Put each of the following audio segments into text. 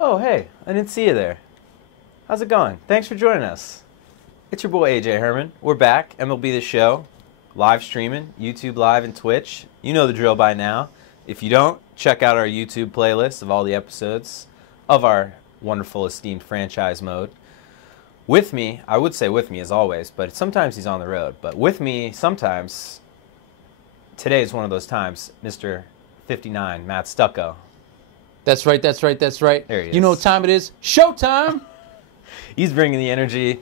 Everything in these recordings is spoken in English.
Oh, hey, I didn't see you there. How's it going? Thanks for joining us. It's your boy AJ Herman. We're back, MLB The Show, live streaming, YouTube Live and Twitch. You know the drill by now. If you don't, check out our YouTube playlist of all the episodes of our wonderful, esteemed franchise mode. With me, I would say with me as always, but sometimes he's on the road. But with me, sometimes, today is one of those times, Mr. 59, Matt Stucco. That's right, that's right, that's right. There he is. You know what time it is? Showtime! He's bringing the energy.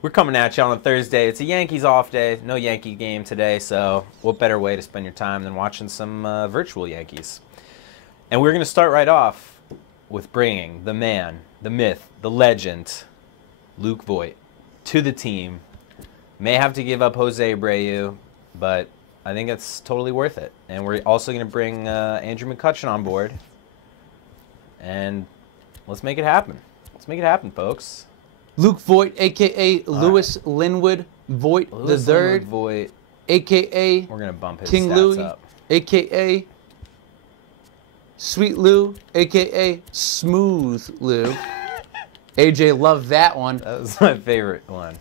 We're coming at you on a Thursday. It's a Yankees off day. No Yankee game today, so what better way to spend your time than watching some virtual Yankees? And we're going to start right off with bringing the man, the myth, the legend, Luke Voit, to the team. May have to give up Jose Abreu, but I think it's totally worth it. And we're also going to bring Andrew McCutchen on board. And let's make it happen. Let's make it happen, folks. Luke Voit, a.k.a. Lewis Linwood Voit the Third, Voit. a.k.a. We're going to bump his King stats Louie, up. a.k.a. Sweet Lou, a.k.a. Smooth Lou. AJ loved that one. That was my favorite one.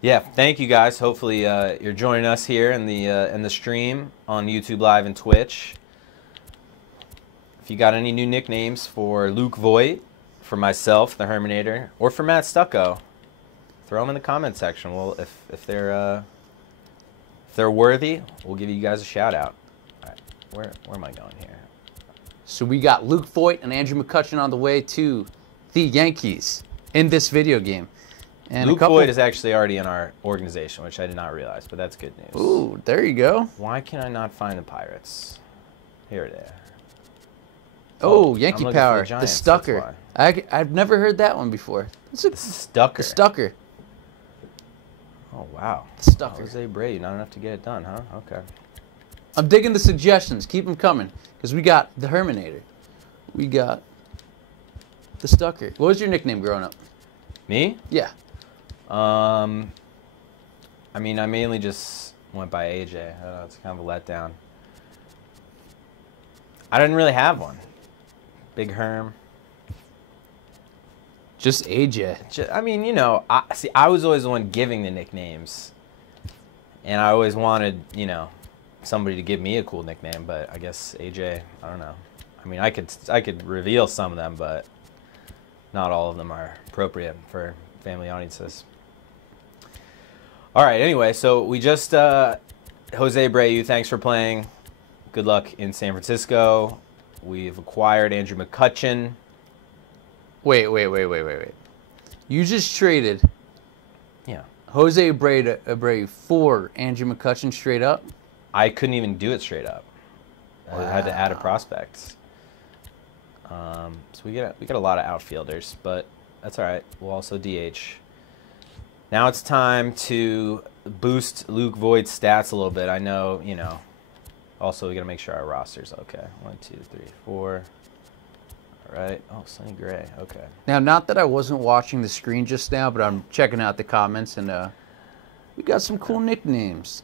Yeah, thank you guys. Hopefully you're joining us here in the stream on YouTube Live and Twitch. If you got any new nicknames for Luke Voit, for myself, the Herminator, or for Matt Stucco, throw them in the comment section. Well, if they're worthy, we'll give you guys a shout out. All right, where am I going here? So we got Luke Voit and Andrew McCutchen on the way to the Yankees in this video game. And Luke Voit is actually already in our organization, which I did not realize, but that's good news. Ooh, there you go. Why can I not find the Pirates? Here it is. Oh, Yankee Power, the Giants, Stucker. I've never heard that one before. The Stucker. The Stucker. Oh, wow. The Stucker. Jose Abreu, not enough to get it done, huh? Okay. I'm digging the suggestions. Keep them coming. Because we got the Herminator. We got the Stucker. What was your nickname growing up? Me? Yeah. I mean, I mainly just went by AJ. I don't know, it's kind of a letdown. I didn't really have one. Big Herm. Just AJ. I mean, you know, I was always the one giving the nicknames. And I always wanted, you know, somebody to give me a cool nickname, but I guess AJ, I don't know. I mean, I could reveal some of them, but not all of them are appropriate for family audiences. All right, anyway, so we just, Jose Abreu, thanks for playing. Good luck in San Francisco. We've acquired Andrew McCutchen. Wait. You just traded Jose Abreu for Andrew McCutchen straight up? I couldn't even do it straight up. Wow. I had to add a prospect. So we got a lot of outfielders, but that's all right. We'll also DH. Now it's time to boost Luke Voit's stats a little bit. I know, you know. Also, we got to make sure our roster's okay. 1, 2, 3, 4. All right. Oh, Sonny Gray. Okay. Now, not that I wasn't watching the screen just now, but I'm checking out the comments, and we got some cool nicknames.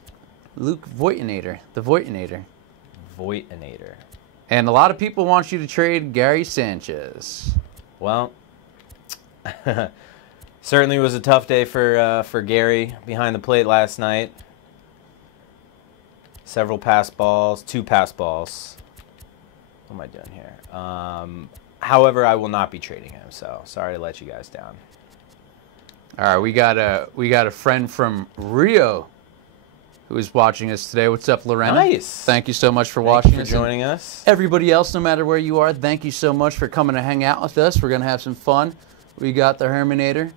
Luke Voitinator, the Voitinator. Voitinator. And a lot of people want you to trade Gary Sanchez. Well, certainly was a tough day for Gary behind the plate last night. Several pass balls, 2 pass balls. What am I doing here? However, I will not be trading him, so sorry to let you guys down. All right, we got a friend from Rio who is watching us today. What's up, Lorena? Nice. Thank you so much for watching Thank you for joining us. Everybody else, no matter where you are, thank you so much for coming to hang out with us. We're going to have some fun. We got the Herminator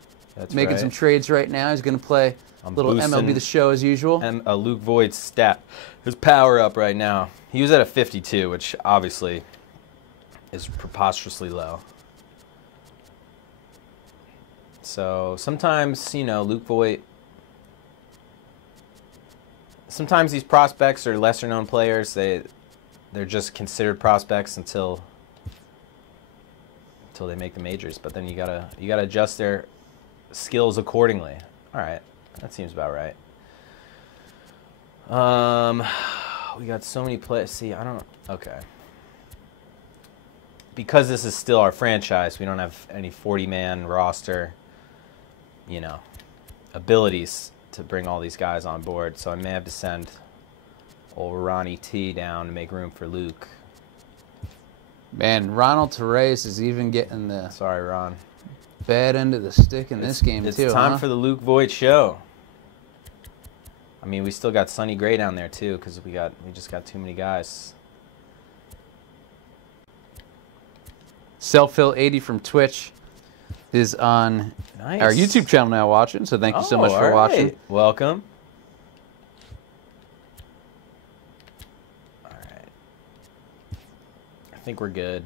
making some trades right now. He's going to play a little MLB The Show as usual. Luke Voit's stat, his power up right now. He was at a 52, which obviously is preposterously low. So sometimes, you know, Luke Voit, sometimes these prospects are lesser known players. They're just considered prospects until they make the majors. But then you gotta adjust their skills accordingly. All right, that seems about right. We got so many players. See, I don't. Okay. because this is still our franchise, we don't have any 40-man roster, you know, abilities to bring all these guys on board. So I may have to send old Ronnie T down to make room for Luke. Man, Ronald Torres is even getting the sorry, Ron, bad end of the stick in this game, it's too. It's time for the Luke Voigt show. I mean, we still got Sonny Gray down there, too, because we just got too many guys. Selfhill80 from Twitch is on our YouTube channel now watching, so thank you so much for watching. Welcome. All right. I think we're good.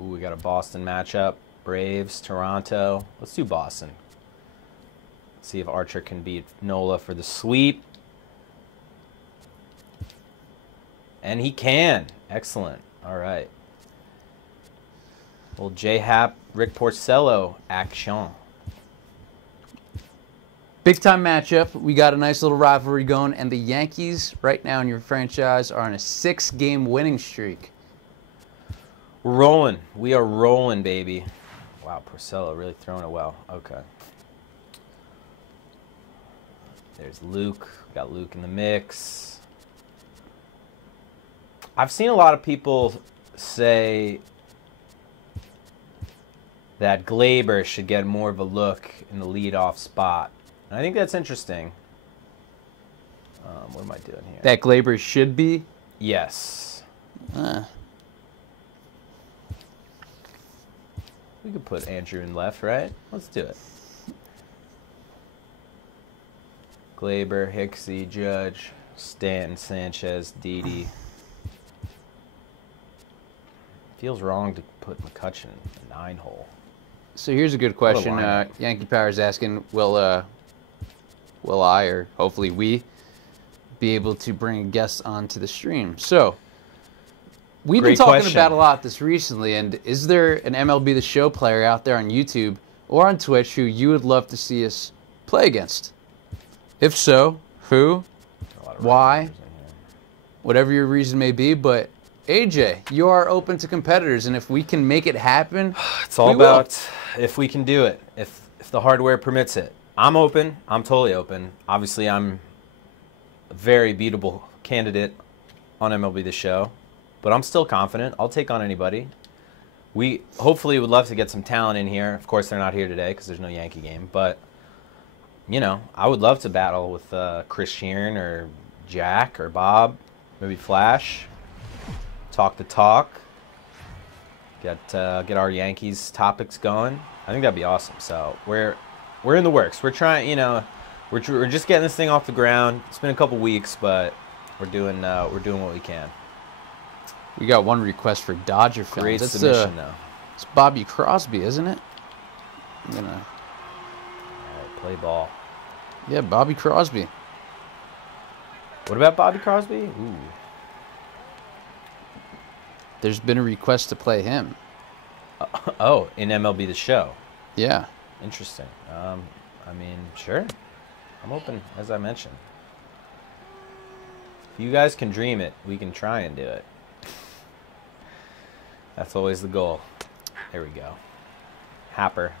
Ooh, we got a Boston matchup. Braves, Toronto. Let's do Boston. See if Archer can beat Nola for the sweep. And he can. Excellent. All right. Well, J-Hap, Rick Porcello, action. Big-time matchup. We got a nice little rivalry going, and the Yankees right now in your franchise are on a 6-game winning streak. We're rolling. We are rolling, baby. Wow, Porcello really throwing it well. Okay. There's Luke. We got Luke in the mix. I've seen a lot of people say that Glaber should get more of a look in the leadoff spot. And I think that's interesting. What am I doing here? That Glaber should be? Yes. We could put Andrew in left, right? Let's do it. Glaber, Hicksy, Judge, Stanton, Sanchez, Didi. Feels wrong to put McCutcheon in the 9-hole. So here's a good question. Yankee Power is asking, will I, or hopefully we, be able to bring a guest onto the stream? So we've been talking about a lot this recently, and is there an MLB The Show player out there on YouTube or on Twitch who you would love to see us play against? If so, who, why, whatever your reason may be, but AJ, you are open to competitors, and if we can make it happen, it's all about if we can do it, if the hardware permits it. I'm open. I'm totally open. Obviously, I'm a very beatable candidate on MLB The Show, but I'm still confident. I'll take on anybody. We hopefully would love to get some talent in here. Of course, they're not here today because there's no Yankee game, but you know, I would love to battle with Chris Sheeran or Jack or Bob, maybe Flash. Talk the talk. Get our Yankees topics going. I think that'd be awesome. So we're in the works. We're trying, you know, we're just getting this thing off the ground. It's been a couple weeks, but we're doing what we can. We got one request for Dodger fans. Great submission though. It's Bobby Crosby, isn't it? I'm gonna. All right, play ball. Yeah, Bobby Crosby. What about Bobby Crosby? Ooh. There's been a request to play him. Oh, in MLB The Show. Yeah. Interesting. I mean, sure. I'm open, as I mentioned. If you guys can dream it, we can try and do it. That's always the goal. There we go. Happer.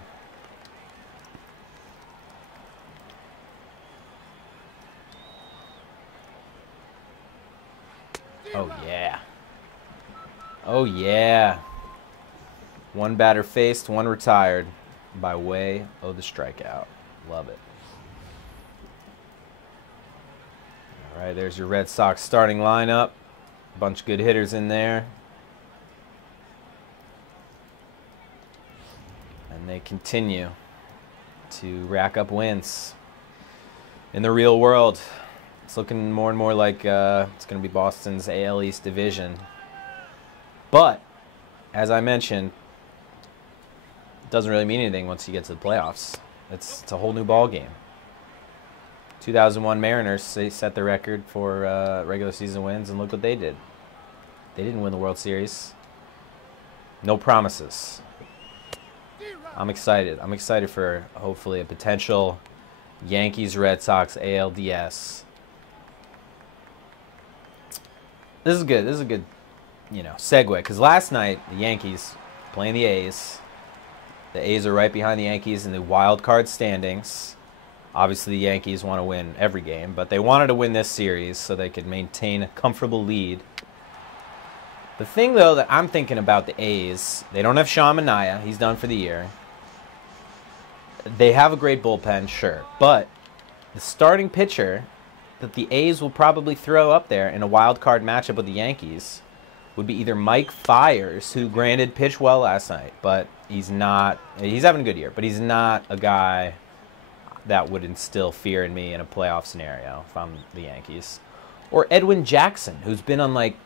Oh, yeah. Oh, yeah. One batter faced, one retired by way of the strikeout. Love it. All right, there's your Red Sox starting lineup. A bunch of good hitters in there. And they continue to rack up wins. In the real world, it's looking more and more like it's going to be Boston's AL East division. But, as I mentioned, it doesn't really mean anything once you get to the playoffs. It's a whole new ball game. 2001 Mariners, they set the record for regular season wins, and look what they did. They didn't win the World Series. No promises. I'm excited. I'm excited for, hopefully, a potential Yankees-Red Sox ALDS. This is good. This is a good segue, because last night the Yankees playing the A's. The A's are right behind the Yankees in the wild card standings. Obviously, the Yankees want to win every game, but they wanted to win this series so they could maintain a comfortable lead. The thing, though, that I'm thinking about the A's, they don't have Sean Manaea. He's done for the year. They have a great bullpen, sure, but the starting pitcher that the A's will probably throw up there in a wild card matchup with the Yankees would be either Mike Fiers, who granted pitched well last night, but he's having a good year, but he's not a guy that would instill fear in me in a playoff scenario if I'm the Yankees. Or Edwin Jackson, who's been on like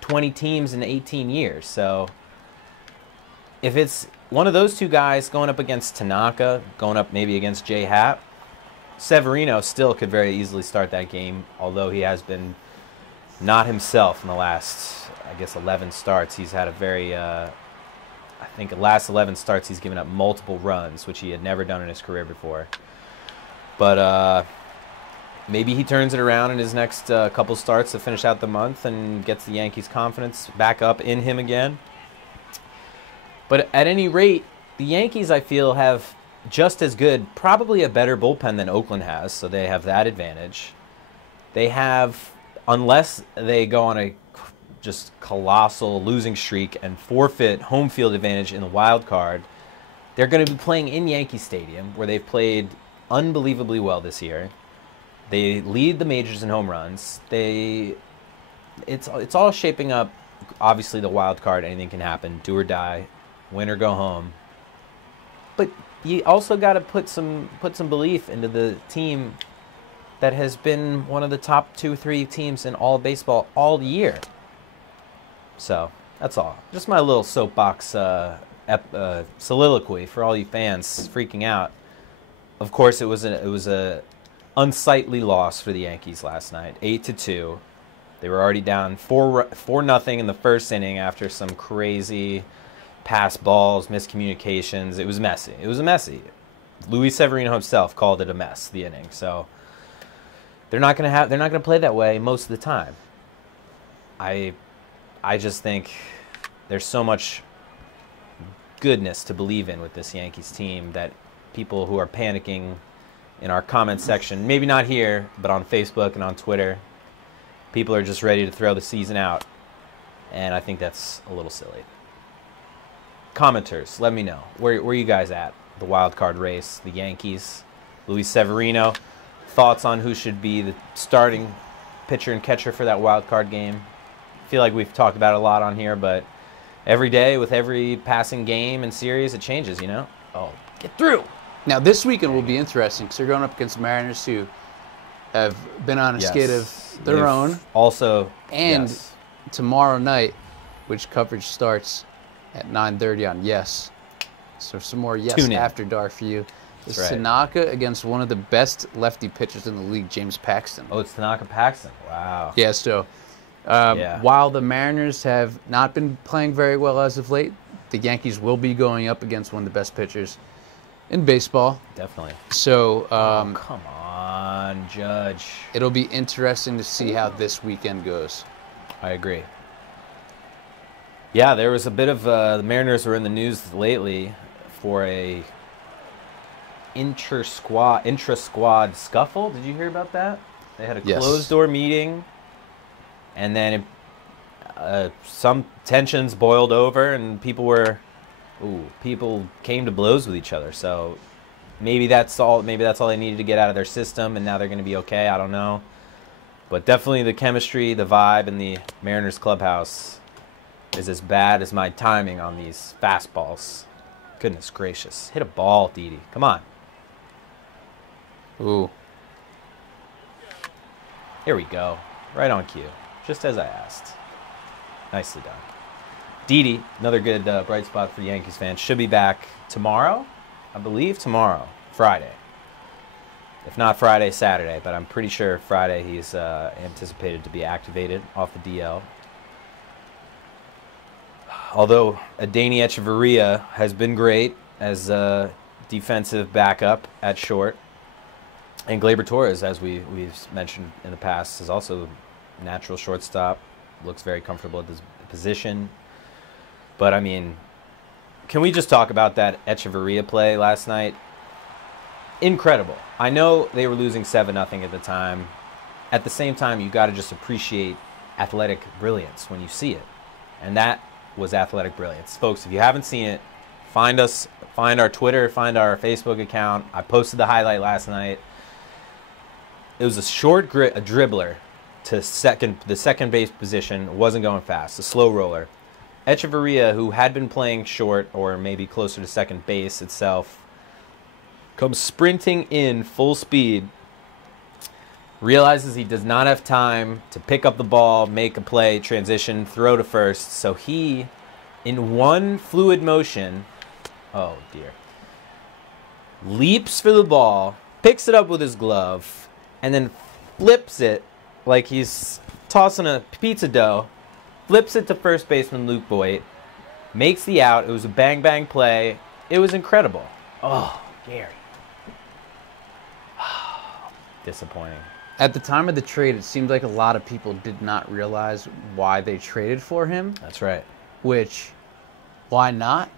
20 teams in 18 years. So if it's one of those two guys going up against Tanaka, going up maybe against J. Happ, Severino still could very easily start that game, although he has been not himself in the last, 11 starts. He's had a very, I think the last 11 starts he's given up multiple runs, which he had never done in his career before. But maybe he turns it around in his next couple starts to finish out the month and gets the Yankees' confidence back up in him again. But at any rate, the Yankees, I feel, have just as good, probably a better bullpen than Oakland has, so they have that advantage. They have, unless they go on a just colossal losing streak and forfeit home field advantage in the wild card, they're going to be playing in Yankee Stadium, where they've played unbelievably well this year. They lead the majors in home runs. It's all shaping up. Obviously, the wild card, anything can happen, do or die, win or go home. But you also got to put some belief into the team that has been one of the top 2-3 teams in all baseball all year. So that's all. Just my little soapbox soliloquy for all you fans freaking out. Of course, it was a unsightly loss for the Yankees last night, 8-2. They were already down 4-0 in the first inning after some crazy pass balls, miscommunications. It was messy. It was messy. Luis Severino himself called it a mess, the inning. So they're not gonna play that way most of the time. I just think there's so much goodness to believe in with this Yankees team that people who are panicking in our comment section, maybe not here, but on Facebook and on Twitter, people are just ready to throw the season out. And I think that's a little silly. Commenters, let me know. Where you guys at? The wild card race, the Yankees, Luis Severino. Thoughts on who should be the starting pitcher and catcher for that wild card game? I feel like we've talked about it a lot on here, but every day with every passing game and series, it changes, Oh, get through. Now, this weekend will be interesting because they're going up against the Mariners, who have been on a skid of their own. Also, and tomorrow night, which coverage starts at 9:30 on Yes. So some more Yes After Dark for you. It's Tanaka against one of the best lefty pitchers in the league, James Paxton. Oh, it's Tanaka Paxton. Wow. Yeah, so while the Mariners have not been playing very well as of late, the Yankees will be going up against one of the best pitchers in baseball. Definitely. So, come on, Judge. It'll be interesting to see how this weekend goes. I agree. Yeah, there was a bit of the Mariners were in the news lately for a intra-squad scuffle. Did you hear about that? They had a closed-door meeting, and then some tensions boiled over, and people came to blows with each other. So maybe that's all they needed to get out of their system, and now they're going to be okay. I don't know. But definitely the chemistry, the vibe in the Mariners clubhouse is as bad as my timing on these fastballs. Goodness gracious. Hit a ball, Didi. Come on. Ooh. Here we go. Right on cue. Just as I asked. Nicely done. Didi, another good bright spot for Yankees fans, should be back tomorrow. I believe tomorrow. Friday. If not Friday, Saturday. But I'm pretty sure Friday he's anticipated to be activated off the DL. Although Adeiny Echeverria has been great as a defensive backup at short. And Gleyber Torres, as we've mentioned in the past, is also natural shortstop. Looks very comfortable at position. But, I mean, can we just talk about that Echeverria play last night? Incredible. I know they were losing 7-0 at the time. At the same time, you got to just appreciate athletic brilliance when you see it. And that was athletic brilliance. Folks, if you haven't seen it, find us, find our Twitter, find our Facebook account. I posted the highlight last night. It was a short a dribbler to the second base position, wasn't going fast, a slow roller. Echeverria, who had been playing short or maybe closer to second base itself, comes sprinting in full speed, realizes he does not have time to pick up the ball, make a play, transition, throw to first. So he, in one fluid motion, oh dear, leaps for the ball, picks it up with his glove, and then flips it like he's tossing a pizza dough, flips it to first baseman Luke Boyd, makes the out. It was a bang-bang play. It was incredible. Oh, Gary. Disappointing. At the time of the trade, it seemed like a lot of people did not realize why they traded for him. That's right. Which, why not?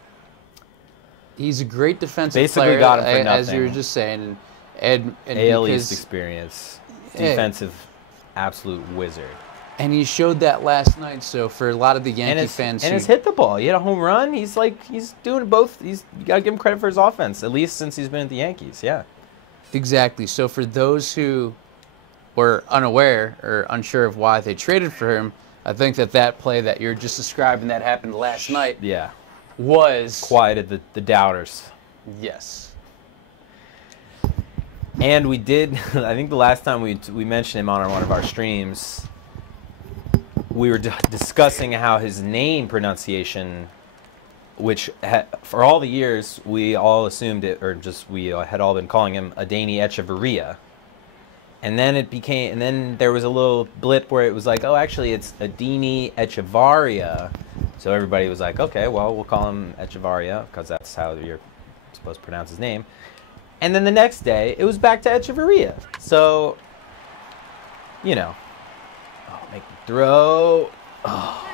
He's a great defensive Basically player, got him for nothing. As you were just saying. And AL East experience. Defensive, absolute wizard. And he showed that last night. So for a lot of the Yankee fans, and he's hit the ball. He had a home run. He's doing both. You got to give him credit for his offense, at least since he's been at the Yankees. Yeah. Exactly. So for those who were unaware or unsure of why they traded for him, I think that play that you're just describing that happened last night, was quieted the doubters. Yes. And we did. I think the last time we mentioned him on one of our streams, we were discussing how his name pronunciation, which for all the years we all assumed it, or just we had all been calling him Adeiny Echeverria, and then and then there was a little blip where it was like, oh, actually it's Adeiny Echevarria, so everybody was like, okay, well, we'll call him Echevarria because that's how you're supposed to pronounce his name. And then the next day it was back to Echeverria. So, you know, make the throw. Oh,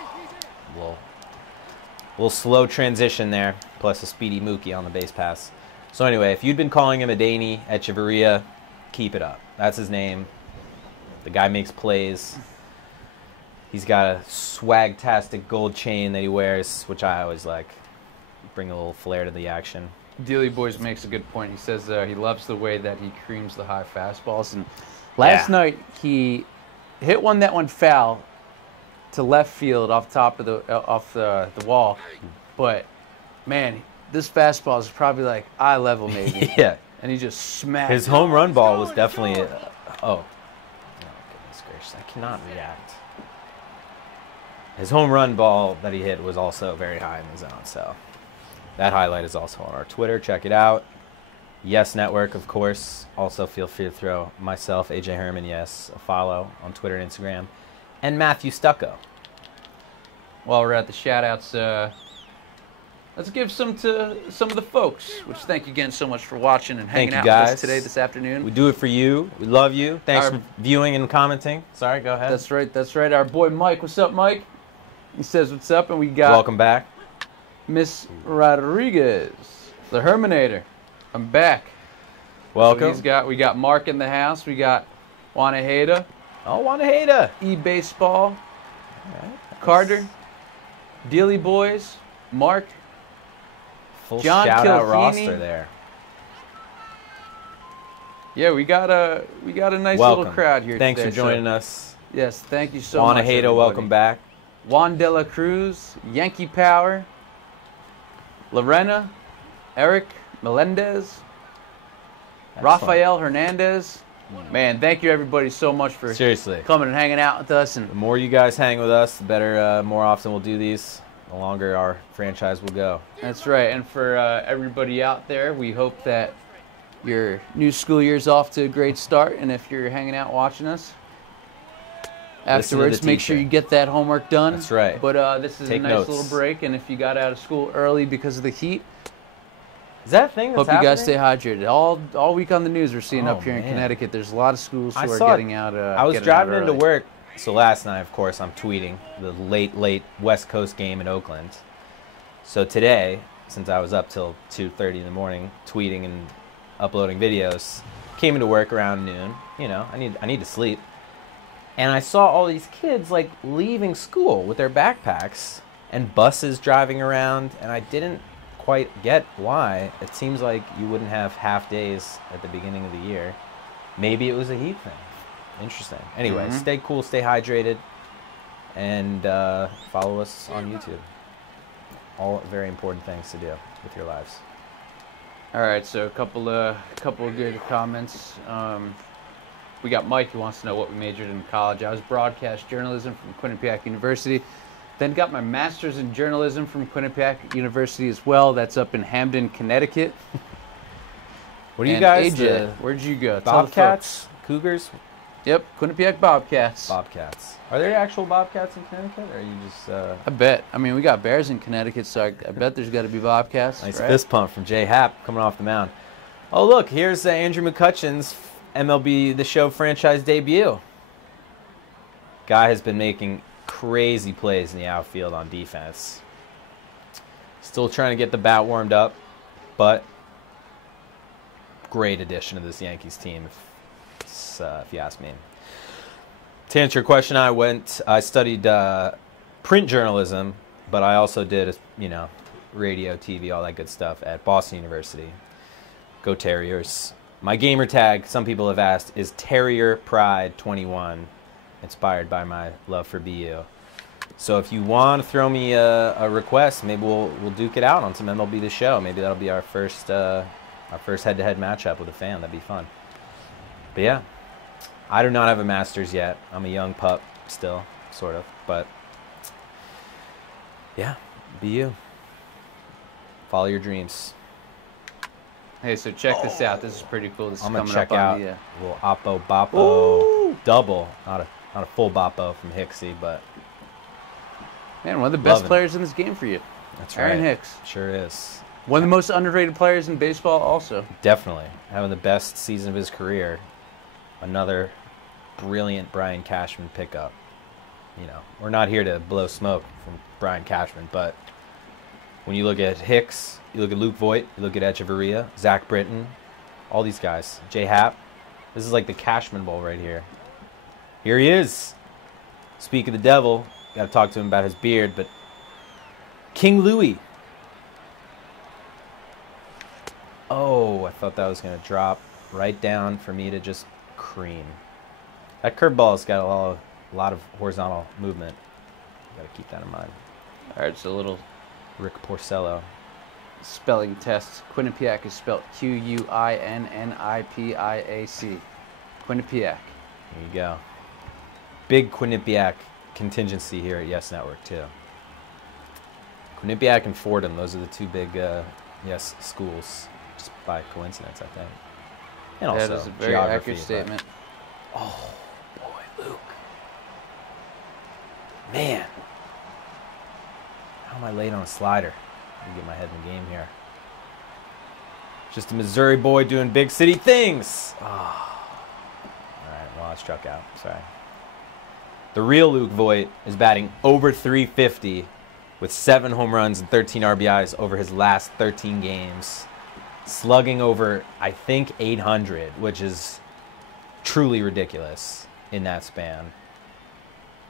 little slow transition there, plus a speedy Mookie on the base pass. So anyway, if you'd been calling him Adeiny Echeverria, keep it up. That's his name. The guy makes plays. He's got a swag-tastic gold chain that he wears, which I always like. Bring a little flair to the action. Dealey Boys makes a good point. He says he loves the way that he creams the high fastballs. And last night he hit one that went foul to left field off the wall. But man, this fastball is probably like eye level maybe. Yeah. And he just smacked. His home run ball was definitely oh goodness gracious, I cannot react. His home run ball that he hit was also very high in the zone, so that highlight is also on our Twitter. Check it out. Yes Network, of course. Also feel free to throw myself, AJ Herman, a follow on Twitter and Instagram. And Matthew Stucco. While we're at the shout-outs, let's give some to some of the folks, which thank you again so much for watching and hanging out with us today, this afternoon. We do it for you. We love you. Thanks for viewing and commenting. Sorry, go ahead. That's right, that's right. Our boy Mike. What's up, Mike? He says what's up, and we got... Welcome back. Miss Rodriguez, the Herminator. I'm back. Welcome. So we got Mark in the house. We got Wanaheda. Oh, Wanaheda. E-Baseball. Right. Carter. Dealey Boys. Mark. Full John shout-out Kilheeney. roster there. Yeah, we got a nice little crowd here Thanks today. for joining us. Yes, thank you so much, Wanaheda, welcome back. Juan De La Cruz. Yankee Power. Lorena. Eric Melendez. Rafael Hernandez. Man, thank you everybody so much for coming and hanging out with us. And the more you guys hang with us, the better, more often we'll do these, the longer our franchise will go. That's right. And for everybody out there, we hope that your new school year's off to a great start. And if you're hanging out watching us, afterwards, make sure you get that homework done. That's right. But this is a nice little break. And if you got out of school early because of the heat, is that a thing that's happening? You guys stay hydrated. All week on the news we're seeing up here in Connecticut. There's a lot of schools who are getting out. I was driving into work So last night, of course, I'm tweeting the late West Coast game in Oakland. So today, since I was up till 2:30 in the morning, tweeting and uploading videos, came into work around noon. You know, I need to sleep. And I saw all these kids like leaving school with their backpacks and buses driving around, and I didn't quite get why. It seems like you wouldn't have half days at the beginning of the year. Maybe it was a heat thing. Interesting. Anyway, stay cool, stay hydrated, and follow us on YouTube. All very important things to do with your lives. All right, so a couple of good comments. We got Mike who wants to know what we majored in college. I was broadcast journalism from Quinnipiac University. Then got my master's in journalism from Quinnipiac University as well. That's up in Hamden, Connecticut. What do you guys? AJ, where'd you go? Bobcats? Cougars? Yep, Quinnipiac Bobcats. Bobcats. Are there actual Bobcats in Connecticut, or are you just... I bet. I mean, we got Bears in Connecticut, so I bet there's got to be Bobcats. Nice right? fist pump from Jay Happ coming off the mound. Oh, look, here's Andrew McCutcheon's MLB The Show franchise debut. Guy has been making crazy plays in the outfield on defense. Still trying to get the bat warmed up, but great addition to this Yankees team, if you ask me. To answer your question, I studied print journalism, but I also did, radio, TV, all that good stuff at Boston University. Go Terriers. My gamer tag, some people have asked, is Terrier Pride 21, inspired by my love for BU. So if you want to throw me a request, maybe we'll duke it out on some MLB The Show. Maybe that'll be our first head-to-head matchup with a fan. That'd be fun. But yeah, I do not have a master's yet. I'm a young pup still, sort of. But yeah, BU. Follow your dreams. Hey, so check this out. This is pretty cool. This I'm is gonna coming check up out on the, a little Oppo Boppo double, not a full Boppo from Hicksy, but man, one of the best players in this game for you. That's right. Aaron Hicks. Sure is. One of the most underrated players in baseball also. Definitely. Having the best season of his career. Another brilliant Brian Cashman pickup. We're not here to blow smoke from Brian Cashman, but when you look at Hicks, you look at Luke Voit, you look at Echeverria, Zach Britton, all these guys, Jay Happ. This is like the Cashman Bowl right here. Here he is. Speak of the devil. Got to talk to him about his beard, but King Louie. Oh, I thought that was going to drop right down for me to just cream. That curveball's got a lot of horizontal movement. Got to keep that in mind. All right, so a little Rick Porcello. Spelling test. Quinnipiac is spelled Quinnipiac. Quinnipiac. There you go. Big Quinnipiac contingency here at Yes Network, too. Quinnipiac and Fordham, those are the two big Yes schools, just by coincidence, I think. And also that is a very accurate statement. Oh, boy, Luke. Man. How am I late on a slider? Let me get my head in the game here. Just a Missouri boy doing big city things. Oh. All right, well, I struck out. Sorry. The real Luke Voit is batting over 350 with 7 home runs and 13 RBIs over his last 13 games. Slugging over, I think, 800, which is truly ridiculous in that span.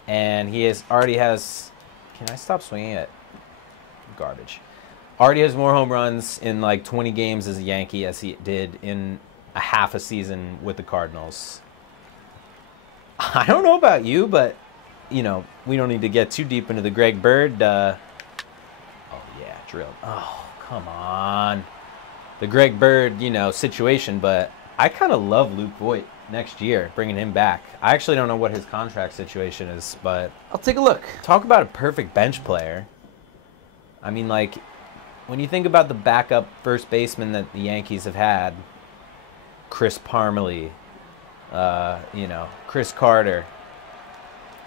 And he already has... Can I stop swinging it? Garbage. Already has more home runs in like 20 games as a Yankee as he did in a half a season with the Cardinals. I don't know about you, but, we don't need to get too deep into the Greg Bird. Oh, yeah, drilled. Oh, come on. The Greg Bird, situation, but I kind of love Luke Voit next year, bringing him back. I actually don't know what his contract situation is, but I'll take a look. Talk about a perfect bench player. I mean, like, when you think about the backup first baseman that the Yankees have had, Chris Parmelee, Chris Carter.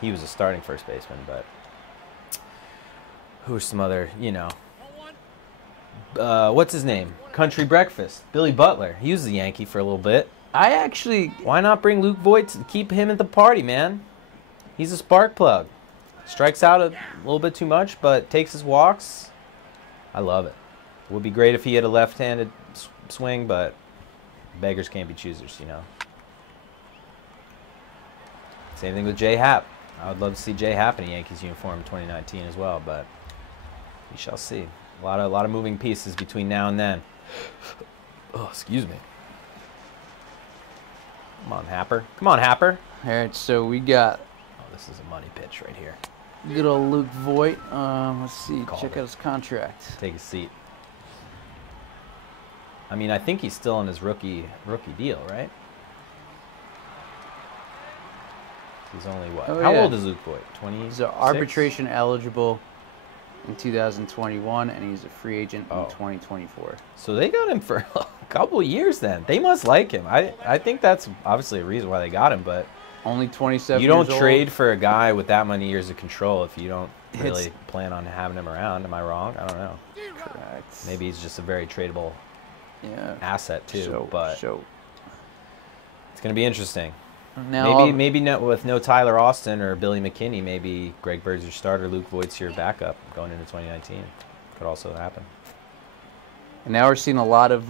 He was a starting first baseman, but who's some other, what's his name? Country Breakfast. Billy Butler. He was a Yankee for a little bit. Why not bring Luke Voit to keep him at the party, man? He's a spark plug. Strikes out a little bit too much, but takes his walks. I love it. Would be great if he had a left-handed swing, but beggars can't be choosers, you know. Same thing with Jay Happ. I would love to see Jay Happ in a Yankees uniform in 2019 as well, but we shall see. A lot of moving pieces between now and then. Oh, excuse me. Come on, Happer. Come on, Happer. All right, so we got... Oh, this is a money pitch right here. Good old Luke Voigt. Let's see. Check out his contract. Take a seat. I mean, I think he's still on his rookie deal, right? He's only what? Oh, How yeah. old is Luke Voigt? 20. He's arbitration eligible in 2021, and he's a free agent in 2024. So they got him for a couple years then. They must like him. I think that's obviously a reason why they got him, but only 27 you don't years trade old. for a guy with that many years of control if you don't really plan on having him around. Am I wrong? I don't know. Correct. Maybe he's just a very tradable asset too, but it's going to be interesting. Now, Maybe not with no Tyler Austin or Billy McKinney. Maybe Greg Bird's your starter, Luke Voigt's your backup going into 2019. Could also happen. And now we're seeing a lot of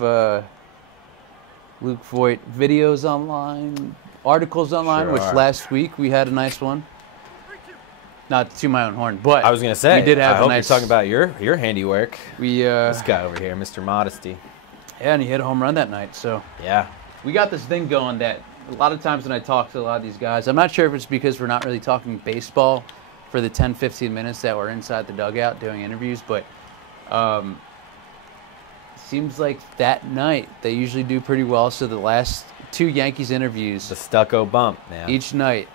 Luke Voigt videos online, articles online, Sure which are. last week we had a nice one. Not to my own horn, but I was going to say, we did have I a hope nice... you're talking about your handiwork. This guy over here, Mr. Modesty. Yeah, and he hit a home run that night, so... Yeah. We got this thing going that a lot of times when I talk to a lot of these guys, I'm not sure if it's because we're not really talking baseball for the 10, 15 minutes that we're inside the dugout doing interviews, but seems like that night they usually do pretty well. So the last 2 Yankees interviews, The stucco bump, man. each night,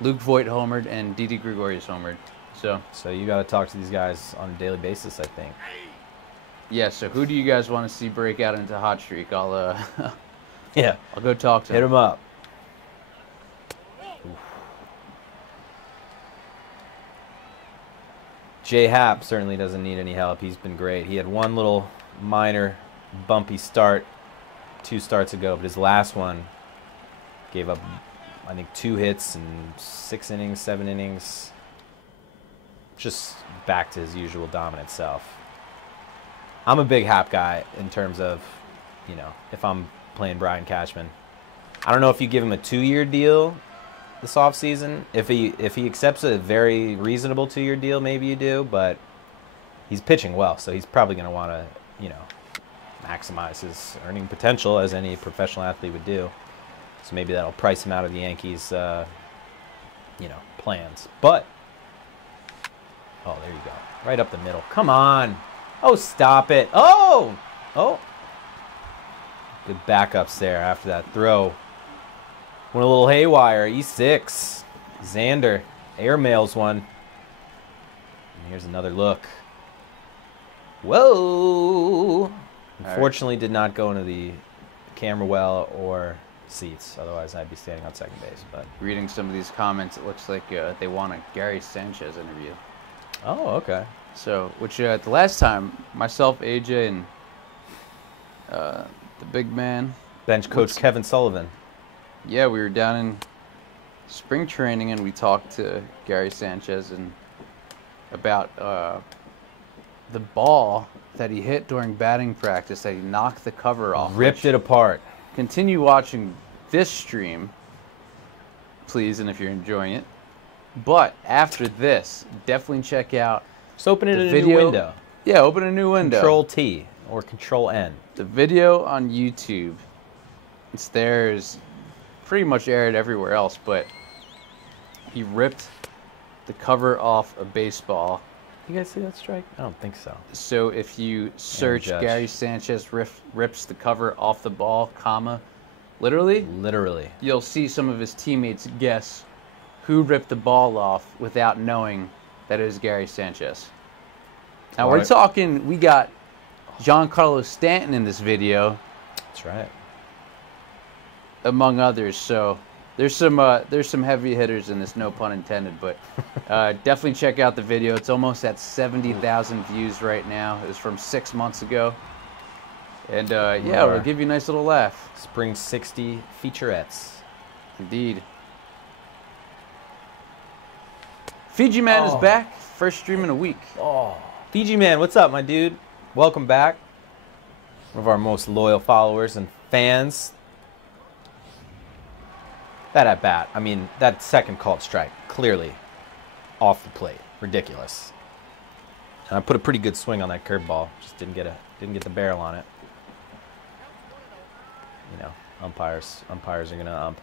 Luke Voigt homered and Didi Gregorius homered. So you got to talk to these guys on a daily basis, I think. yeah, so who do you guys want to see break out into hot streak? I'll Yeah. I'll go talk to Hit him. him up. Jay Happ certainly doesn't need any help. He's been great. He had one little minor bumpy start 2 starts ago, but his last one gave up, I think, 2 hits in 6 innings, 7 innings. Just back to his usual dominant self. I'm a big Happ guy in terms of, you know, if I'm playing Brian Cashman. I don't know if you give him a 2-year deal this offseason. If he accepts a very reasonable 2-year deal, maybe you do, but he's pitching well, so he's probably going to want to, you know, maximize his earning potential as any professional athlete would do. So maybe that'll price him out of the Yankees, you know, plans. But, oh, there you go. Right up the middle. Come on. Oh, stop it. Oh! Oh. Good backups there after that throw. Went a little haywire. E6. Xander airmails one. And here's another look. Whoa! Unfortunately, did not go into the camera well or seats. Otherwise, I'd be standing on second base. But Reading some of these comments, it looks like they want a Gary Sanchez interview. oh, okay. So, which the last time, myself, AJ, and the big man, Bench coach Kevin Sullivan. yeah, we were down in spring training and we talked to Gary Sanchez and about the ball that he hit during batting practice that he knocked the cover off. Ripped it apart. Continue watching this stream, please, and if you're enjoying it. But after this, definitely check out Just open it the in a video. new window. Yeah, open a new window. Control T or Control N. The video on YouTube, it's there, is pretty much aired everywhere else, but he ripped the cover off a baseball. You guys see that strike? I don't think so. So if you search Judge. Gary Sanchez rips the cover off the ball, comma, literally, you'll see some of his teammates guess who ripped the ball off without knowing that it was Gary Sanchez. Now we're talking, we got Giancarlo Stanton in this video. That's right. Among others, so there's some heavy hitters in this, no pun intended, but definitely check out the video. It's almost at 70,000 views right now. It was from 6 months ago, and yeah, we'll give you a nice little laugh. Spring 60 featurettes. Indeed. Fiji Man is back. First stream in a week. Oh, Fiji Man, what's up, my dude? Welcome back. One of our most loyal followers and fans. That at bat, I mean, that second called strike, clearly off the plate. Ridiculous. And I put a pretty good swing on that curveball. Just didn't get the barrel on it. You know, umpires are gonna ump.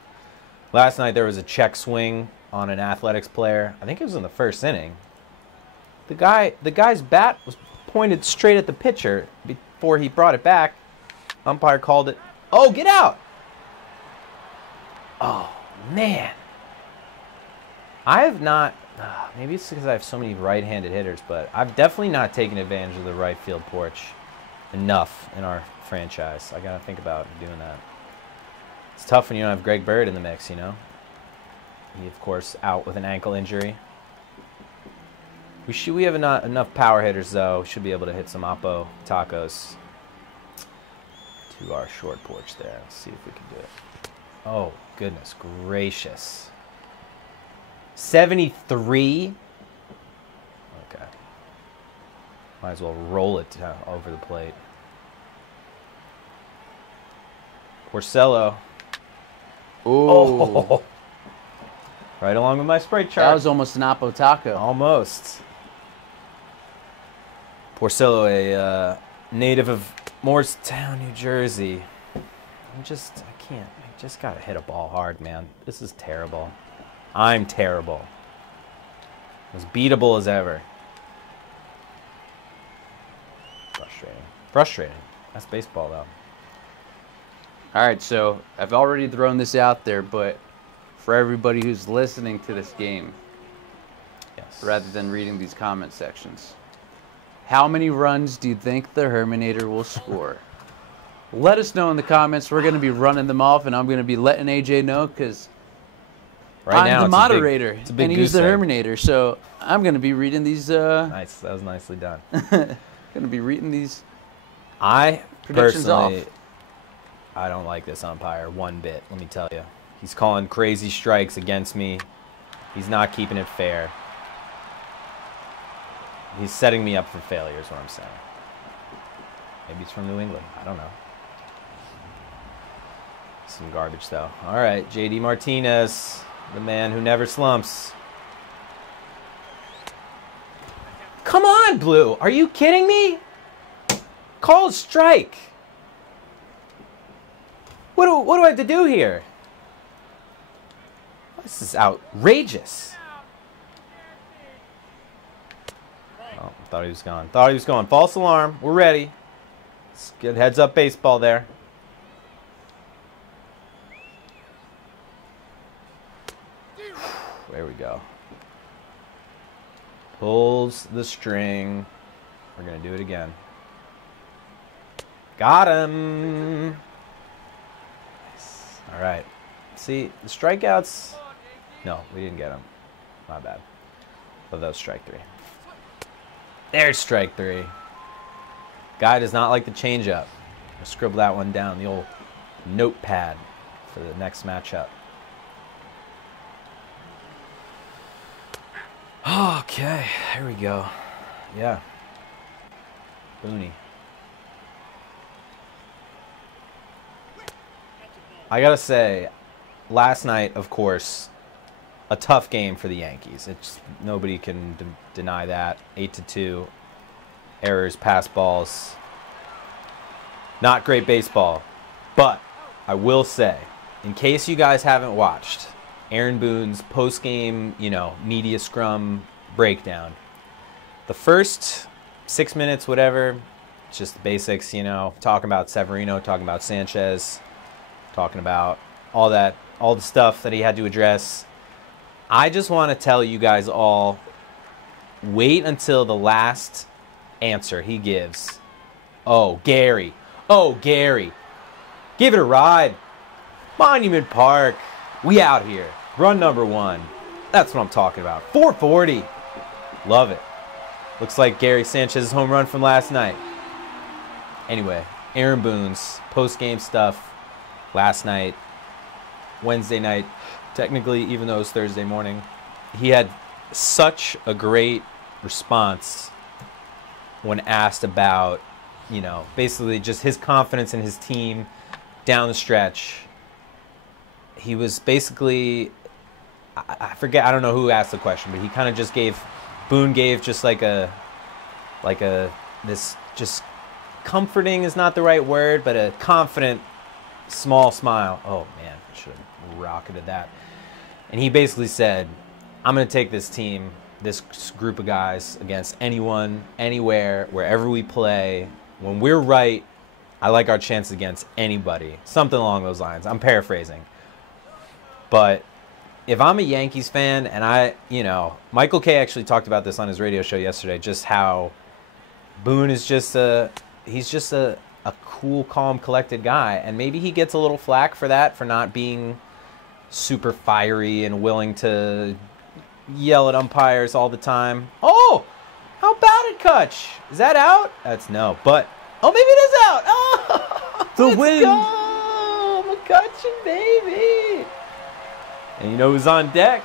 Last night there was a check swing on an athletics player. I think it was in the first inning. The guy's bat was pointed straight at the pitcher before he brought it back. Umpire called it. Oh, get out! Oh man, I have not. Maybe it's because I have so many right-handed hitters, but I've definitely not taken advantage of the right field porch enough in our franchise. I gotta think about doing that. It's tough when you don't have Greg Bird in the mix, you know. He, of course, out with an ankle injury. We have enough power hitters though. Should be able to hit some Oppo tacos to our short porch there. Let's see if we can do it. Oh goodness gracious! 73. Okay. Might as well roll it over the plate. Porcello. Ooh. Oh. Right along with my spray chart. That was almost an Oppo taco. Almost. Porcello, a native of Morristown, New Jersey. I just gotta hit a ball hard, man. This is terrible. I'm terrible. As beatable as ever. Frustrating. That's baseball, though. All right, so I've already thrown this out there, but for everybody who's listening to this game, yes, rather than reading these comment sections, how many runs do you think the Herminator will score? Let us know in the comments. We're going to be running them off, and I'm going to be letting AJ know because I'm the moderator, and he's the Herminator. So I'm going to be reading these. Nice. That was nicely done. Going to be reading these. I predictions personally, off. I don't like this umpire one bit. Let me tell you, he's calling crazy strikes against me. He's not keeping it fair. He's setting me up for failure, is what I'm saying. Maybe he's from New England. I don't know. Some garbage, though. All right, J.D. Martinez, the man who never slumps. Come on, Blue. Are you kidding me? Call a strike. What do I have to do here? This is outrageous. Oh, thought he was gone. False alarm. We're ready. Let's get heads up baseball there. There we go. Pulls the string. We're going to do it again. Got him. Nice. All right. See, the strikeouts. No, we didn't get him. My bad. But that was strike three. There's strike three. Guy does not like the changeup. I'll scribble that one down, the old notepad for the next matchup. Okay, here we go. Yeah. Boone. I gotta say, last night, of course, a tough game for the Yankees. It's nobody can deny that. 8-2, errors, pass balls. Not great baseball, but I will say, in case you guys haven't watched Aaron Boone's post-game, media scrum breakdown, the first 6 minutes, whatever, it's just the basics, talking about Severino, talking about Sanchez, talking about all the stuff that he had to address. I just want to tell you guys all, wait until the last answer he gives. Oh, Gary. Give it a ride. Monument Park. We out here. Run number 1. That's what I'm talking about. 440. Love it. Looks like Gary Sanchez's home run from last night. Anyway, Aaron Boone's post-game stuff last night, Wednesday night, technically, even though it was Thursday morning. He had such a great response when asked about, basically just his confidence in his team down the stretch. He was basically, I forget, I don't know who asked the question, but he kind of just Boone gave just this just comforting is not the right word, but a confident small smile. Oh man, I should have rocketed that. And he basically said, I'm going to take this team, this group of guys, against anyone, anywhere, wherever we play. When we're right, I like our chances against anybody. Something along those lines. I'm paraphrasing. But if I'm a Yankees fan, and Michael Kay actually talked about this on his radio show yesterday, just how Boone is he's just a cool, calm, collected guy. And maybe he gets a little flack for that, for not being super fiery and willing to yell at umpires all the time. Oh, how about it, Kutch? Is that out? That's no, but maybe it is out. Oh, the let's win. Go, McCutcheon, baby. And you know who's on deck?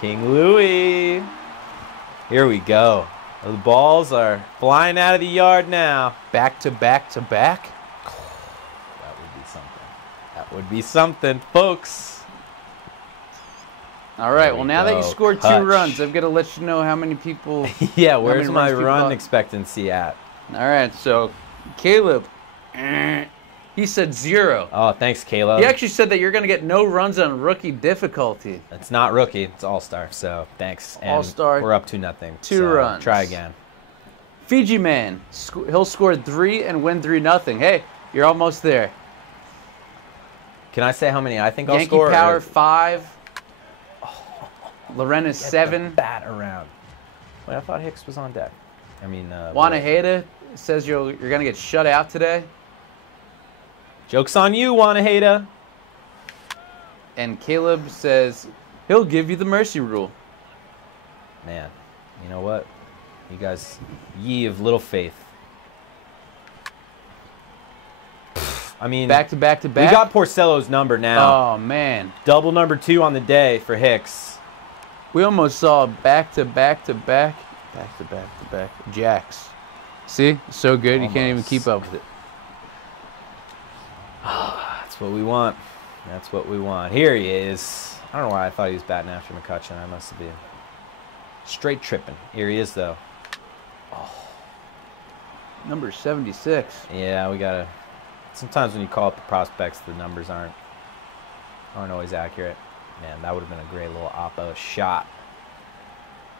King Louie. Here we go. The balls are flying out of the yard now. Back to back to back. That would be something. That would be something, folks. All right, well, now that you scored 2 runs, I've got to let you know how many people... Yeah, where's my run expectancy at? All right, so Caleb, he said 0. Oh, thanks, Caleb. He actually said that you're going to get no runs on rookie difficulty. It's not rookie, it's all-star, so thanks. And all-star. We're up to nothing. 2 runs. Try again. Fiji Man, he'll score 3 and win 3-0. Hey, you're almost there. Can I say how many I think I'll Yankee score? Yankee Power, 5. Loren is 7. Bat around. Wait, I thought Hicks was on deck. I mean, Wanaheda says you're going to get shut out today. Joke's on you, Wanaheda. And Caleb says he'll give you the mercy rule. Man, you know what? You guys, ye of little faith. I mean, back to back to back. We got Porcello's number now. Oh, man. Double number 2 on the day for Hicks. We almost saw back to back to back, back to back to back jacks. See? So good, you can't even keep up with it. That's what we want. That's what we want. Here he is. I don't know why I thought he was batting after McCutcheon. I must have been straight tripping. Here he is, though. Oh. Number 76. Yeah, we gotta. Sometimes when you call up the prospects, the numbers aren't always accurate. Man, that would have been a great little oppo shot.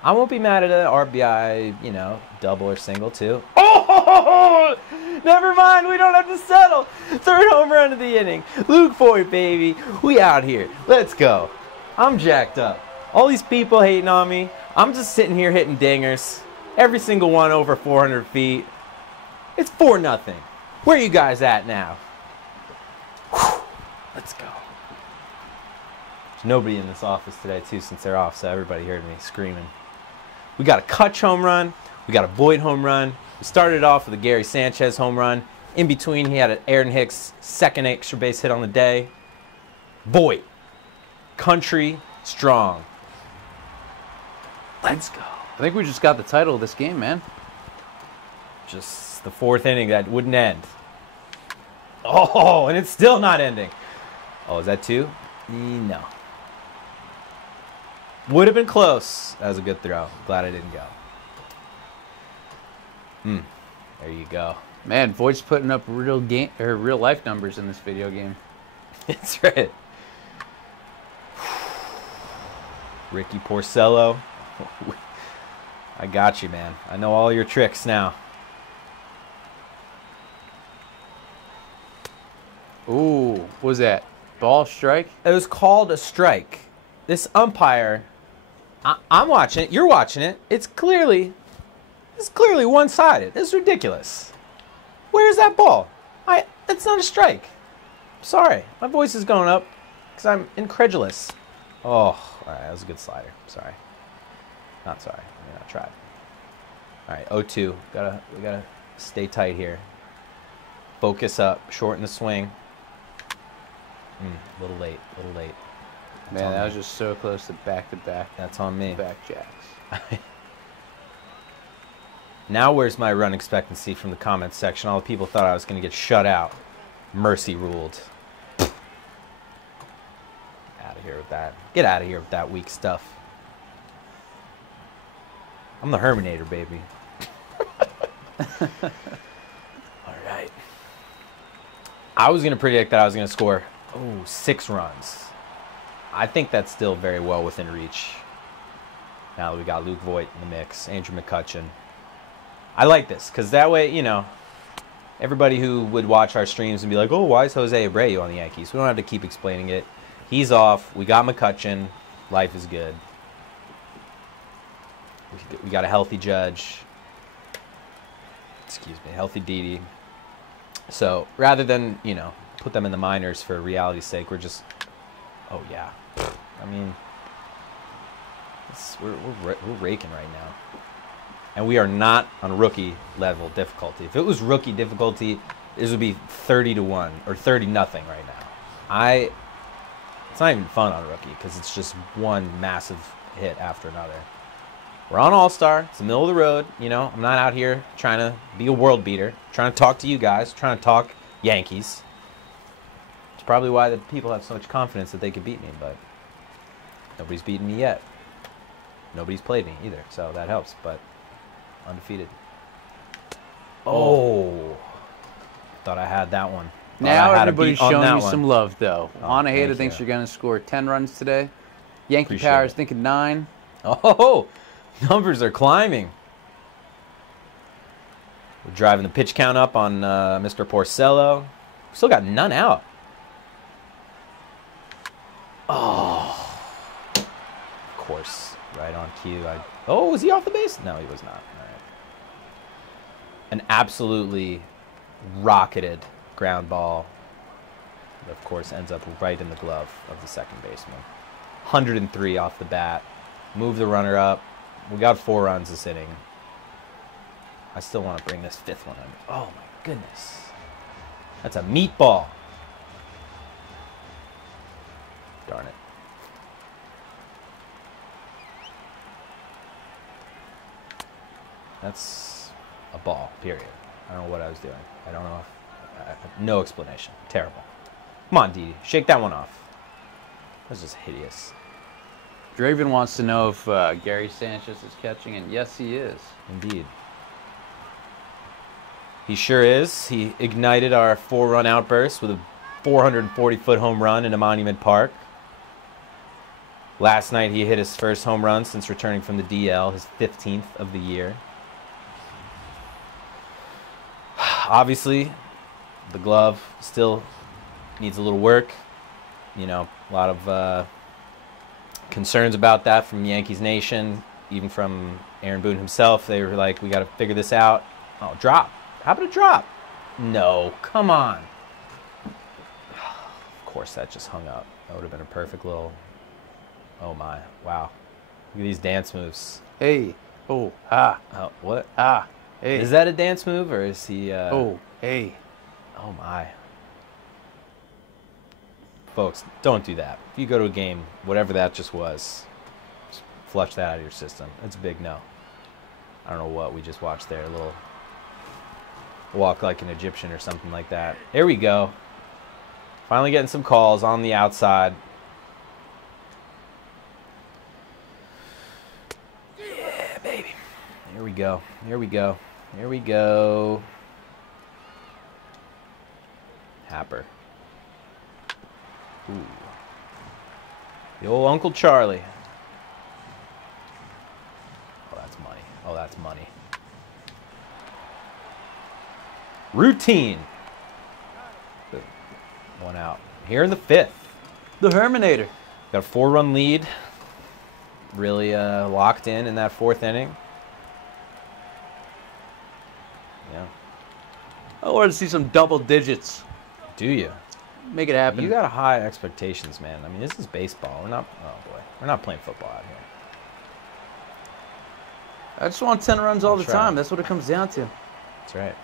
I won't be mad at an RBI, double or single, too. Oh! Never mind, we don't have to settle. 3rd home run of the inning. Luke Voigt, baby. We out here. Let's go. I'm jacked up. All these people hating on me. I'm just sitting here hitting dingers. Every single one over 400 feet. It's 4-0. Where are you guys at now? Whew. Let's go. There's nobody in this office today, too, since they're off, so everybody heard me screaming. We got a Kutch home run. We got a Voigt home run. We started off with a Gary Sanchez home run. In between, he had an Aaron Hicks 2nd extra base hit on the day. Voigt. Country strong. Let's go. I think we just got the title of this game, man. Just the 4th inning that wouldn't end. Oh, and it's still not ending. Oh, is that 2? No. Would have been close. That was a good throw. Glad I didn't go. There you go. Man, Voigt's putting up real life numbers in this video game. That's right. Ricky Porcello. I got you, man. I know all your tricks now. Ooh, what was that? Ball strike? It was called a strike. This umpire, I'm watching it. You're watching it. It's clearly one-sided. It's ridiculous. Where's that ball? That's not a strike. Sorry, my voice is going up because I'm incredulous. Oh, all right, that was a good slider. Sorry. Not sorry. I mean, I tried. All right, 0-2. We gotta stay tight here. Focus up. Shorten the swing. A little late. Man, that was just so close to back-to-back. That's on me. Back jacks. Now where's my run expectancy from the comments section? All the people thought I was going to get shut out. Mercy ruled. Out of here with that. Get out of here with that weak stuff. I'm the Herminator, baby. All right. I was going to predict that I was going to score 6 runs. I think that's still very well within reach. Now that we got Luke Voigt in the mix, Andrew McCutchen. I like this because that way, you know, everybody who would watch our streams and be like, oh, why is Jose Abreu on the Yankees? We don't have to keep explaining it. He's off. We got McCutchen. Life is good. We got a healthy Judge. Excuse me, healthy Didi. So rather than, you know, put them in the minors for reality's sake, we're just, oh yeah. I mean, we're raking right now. And we are not on rookie level difficulty. If it was rookie difficulty, this would be 30-1 or 30-0 right now. It's not even fun on rookie because it's just one massive hit after another. We're on All-Star. It's the middle of the road. You know, I'm not out here trying to be a world beater. I'm trying to talk to you guys. I'm trying to talk Yankees. It's probably why the people have so much confidence that they could beat me, but nobody's beaten me yet. Nobody's played me either, so that helps, but undefeated. Oh. Thought I had that one. Now everybody's showing you some love, though. Oh, Anaheda thinks you're going to score 10 runs today. Yankee Appreciate Power's it. thinking 9. Oh, numbers are climbing. We're driving the pitch count up on Mr. Porcello. Still got none out. Oh. Of course. Right on cue. Oh, was he off the base? No, he was not. All right. An absolutely rocketed ground ball. That, of course, ends up right in the glove of the second baseman. 103 off the bat. Move the runner up. We got 4 runs this inning. I still want to bring this 5th one in. Oh, my goodness. That's a meatball. Darn it. That's a ball, period. I don't know what I was doing. I don't know. No explanation. Terrible. Come on, Didi. Shake that one off. That's just hideous. Draven wants to know if Gary Sanchez is catching, and yes, he is. Indeed. He sure is. He ignited our 4-run outburst with a 440-foot home run into Monument Park. Last night, he hit his first home run since returning from the DL, his 15th of the year. Obviously, the glove still needs a little work. You know, a lot of concerns about that from Yankees Nation, even from Aaron Boone himself. They were like, we got to figure this out. Oh, drop. How about a drop? No, come on. Of course, that just hung up. That would have been a perfect little... Oh, my. Wow. Look at these dance moves. Hey. Oh, ha. Oh, what? Ah. Hey. Is that a dance move, or is he... Oh, hey. Oh, my. Folks, don't do that. If you go to a game, whatever that just was, just flush that out of your system. It's a big no. I don't know what we just watched there. A little walk like an Egyptian or something like that. Here we go. Finally getting some calls on the outside. Yeah, baby. Here we go. Here we go. Here we go. Happer. Ooh. The old Uncle Charlie. Oh, that's money. Oh, that's money. Routine. Good. 1 out. Here in the 5th. The Herminator. Got a 4-run lead. Really locked in that 4th inning. Yeah. I want to see some double digits. Do you? Make it happen. You got high expectations, man. I mean, this is baseball. We're not. Oh boy, we're not playing football out here. I just want 10 runs all the try. time. That's what it comes down to. That's right.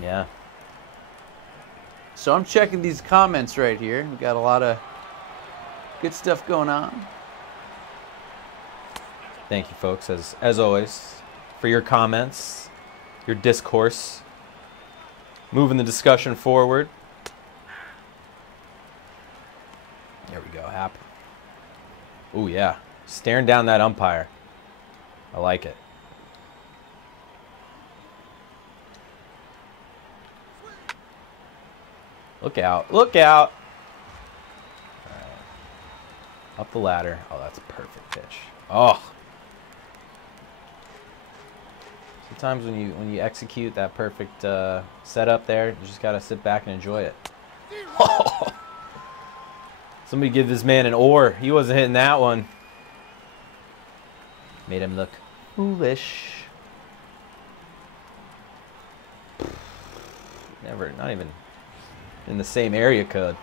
Yeah. So I'm checking these comments right here. We got a lot of Good stuff going on. Thank you, folks, as always, for your comments, your discourse, moving the discussion forward. There we go, Hap. Oh, yeah. Staring down that umpire. I like it. Look out. Look out. All right. Up the ladder. Oh, that's a perfect pitch. Oh. Sometimes when you execute that perfect setup there, you just got to sit back and enjoy it. Oh. Somebody give this man an oar. He wasn't hitting that one. Made him look foolish. Never, not even in the same area code.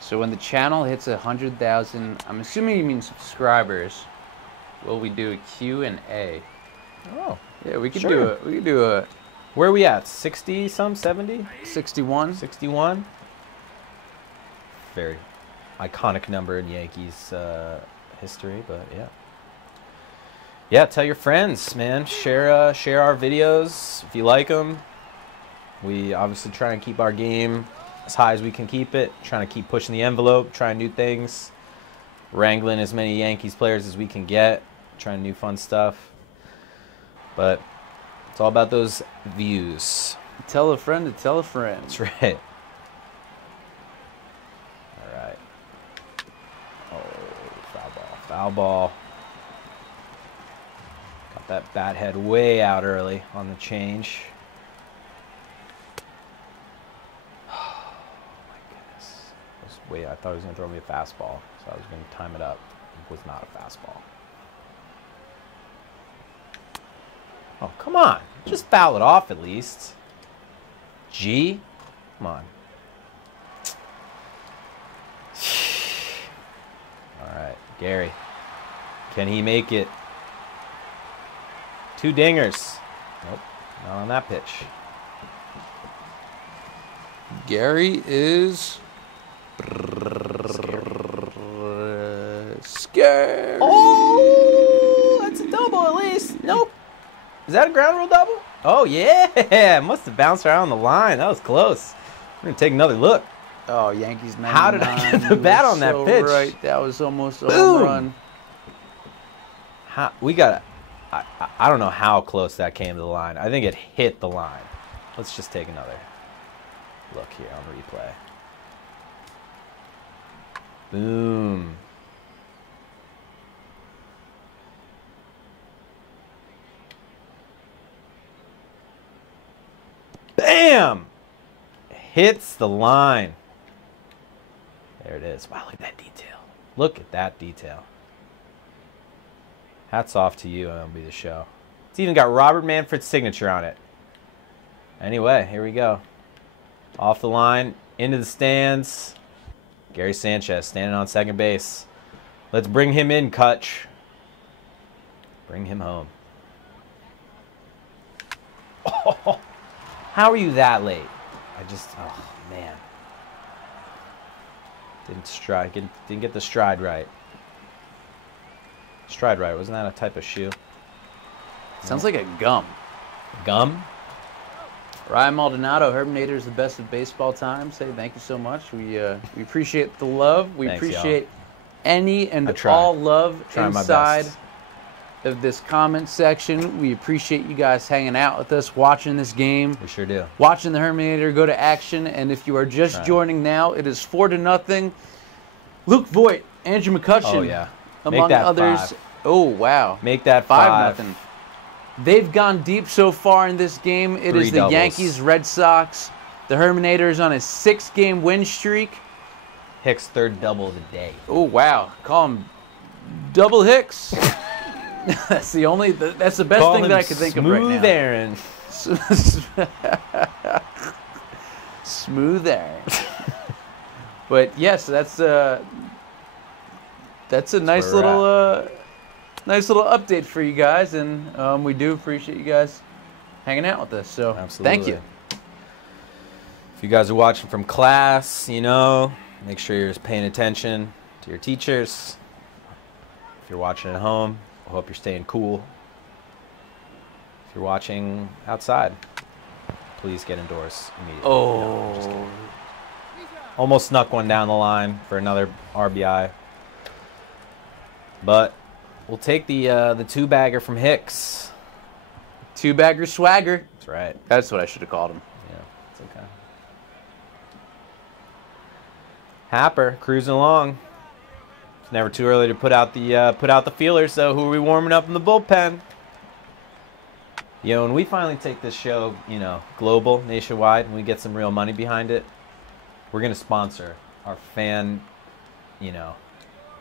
So when the channel hits 100,000, I'm assuming you mean subscribers, will we do a Q&A? Oh. Yeah, we could sure. do a Where are we at? 60 some, 70? 61. 61. Very iconic number in Yankees history, but yeah. Yeah, tell your friends, man. Share our videos if you like them. We obviously try and keep our game as high as we can keep it. Trying to keep pushing the envelope, trying new things. Wrangling as many Yankees players as we can get. Trying new fun stuff. But it's all about those views. Tell a friend to tell a friend. That's right. All right. Oh, foul ball. Foul ball. Got that bat head way out early on the change. Oh, my goodness. I thought he was going to throw me a fastball, so I was going to time it up. It was not a fastball. Oh, come on. Just foul it off at least. G? Come on. All right, Gary. Can he make it? 2 dingers. Nope, not on that pitch. Gary is scared. Oh, that's a double at least. Nope. Is that a ground rule double? Oh, yeah. Must have bounced around the line. That was close. We're going to take another look. Oh, Yankees 99. How did I get the bat on that pitch? Right. That was almost a Boom. home run. We got I don't know how close that came to the line. I think it hit the line. Let's just take another look here on replay. Boom. Bam! Hits the line. There it is. Wow, look at that detail. Look at that detail. Hats off to you, MLB The Show. It's even got Robert Manfred's signature on it. Anyway, here we go. Off the line, into the stands. Gary Sanchez standing on second base. Let's bring him in, Kutch. Bring him home. Oh, how are you that late? Oh, man. Didn't get the stride right. Stride right. Wasn't that a type of shoe? Sounds like a gum. Gum? Ryan Maldonado, Herminator is the best of baseball time. Say thank you so much. We appreciate the love. We appreciate any and all love inside of this comment section. We appreciate you guys hanging out with us, watching this game. We sure do. Watching the Herminator go to action. And if you are just joining now, it is 4-0. Luke Voigt, Andrew McCutcheon, among others. 5. Oh, wow. Make that 5-0. They've gone deep so far in this game. It is the Yankees, Red Sox. The Herminator is on a 6-game win streak. Hicks' 3rd double of the day. Oh, wow. Call him Double Hicks. That's the best thing that I could think of right now. Smooth Aaron. Smooth Aaron. But yes, that's a nice little update for you guys, and we do appreciate you guys hanging out with us. So absolutely. Thank you. If you guys are watching from class, Make sure you're paying attention to your teachers. If you're watching at home, I hope you're staying cool. If you're watching outside, please get indoors immediately. Oh. No, just kidding. Almost snuck one down the line for another RBI. But we'll take the two-bagger from Hicks. Two-bagger swagger. That's right. That's what I should have called him. Yeah, it's okay. Happer cruising along. It's never too early to put out the feelers. So who are we warming up in the bullpen? When we finally take this show, global, nationwide, and we get some real money behind it, we're gonna sponsor our fan,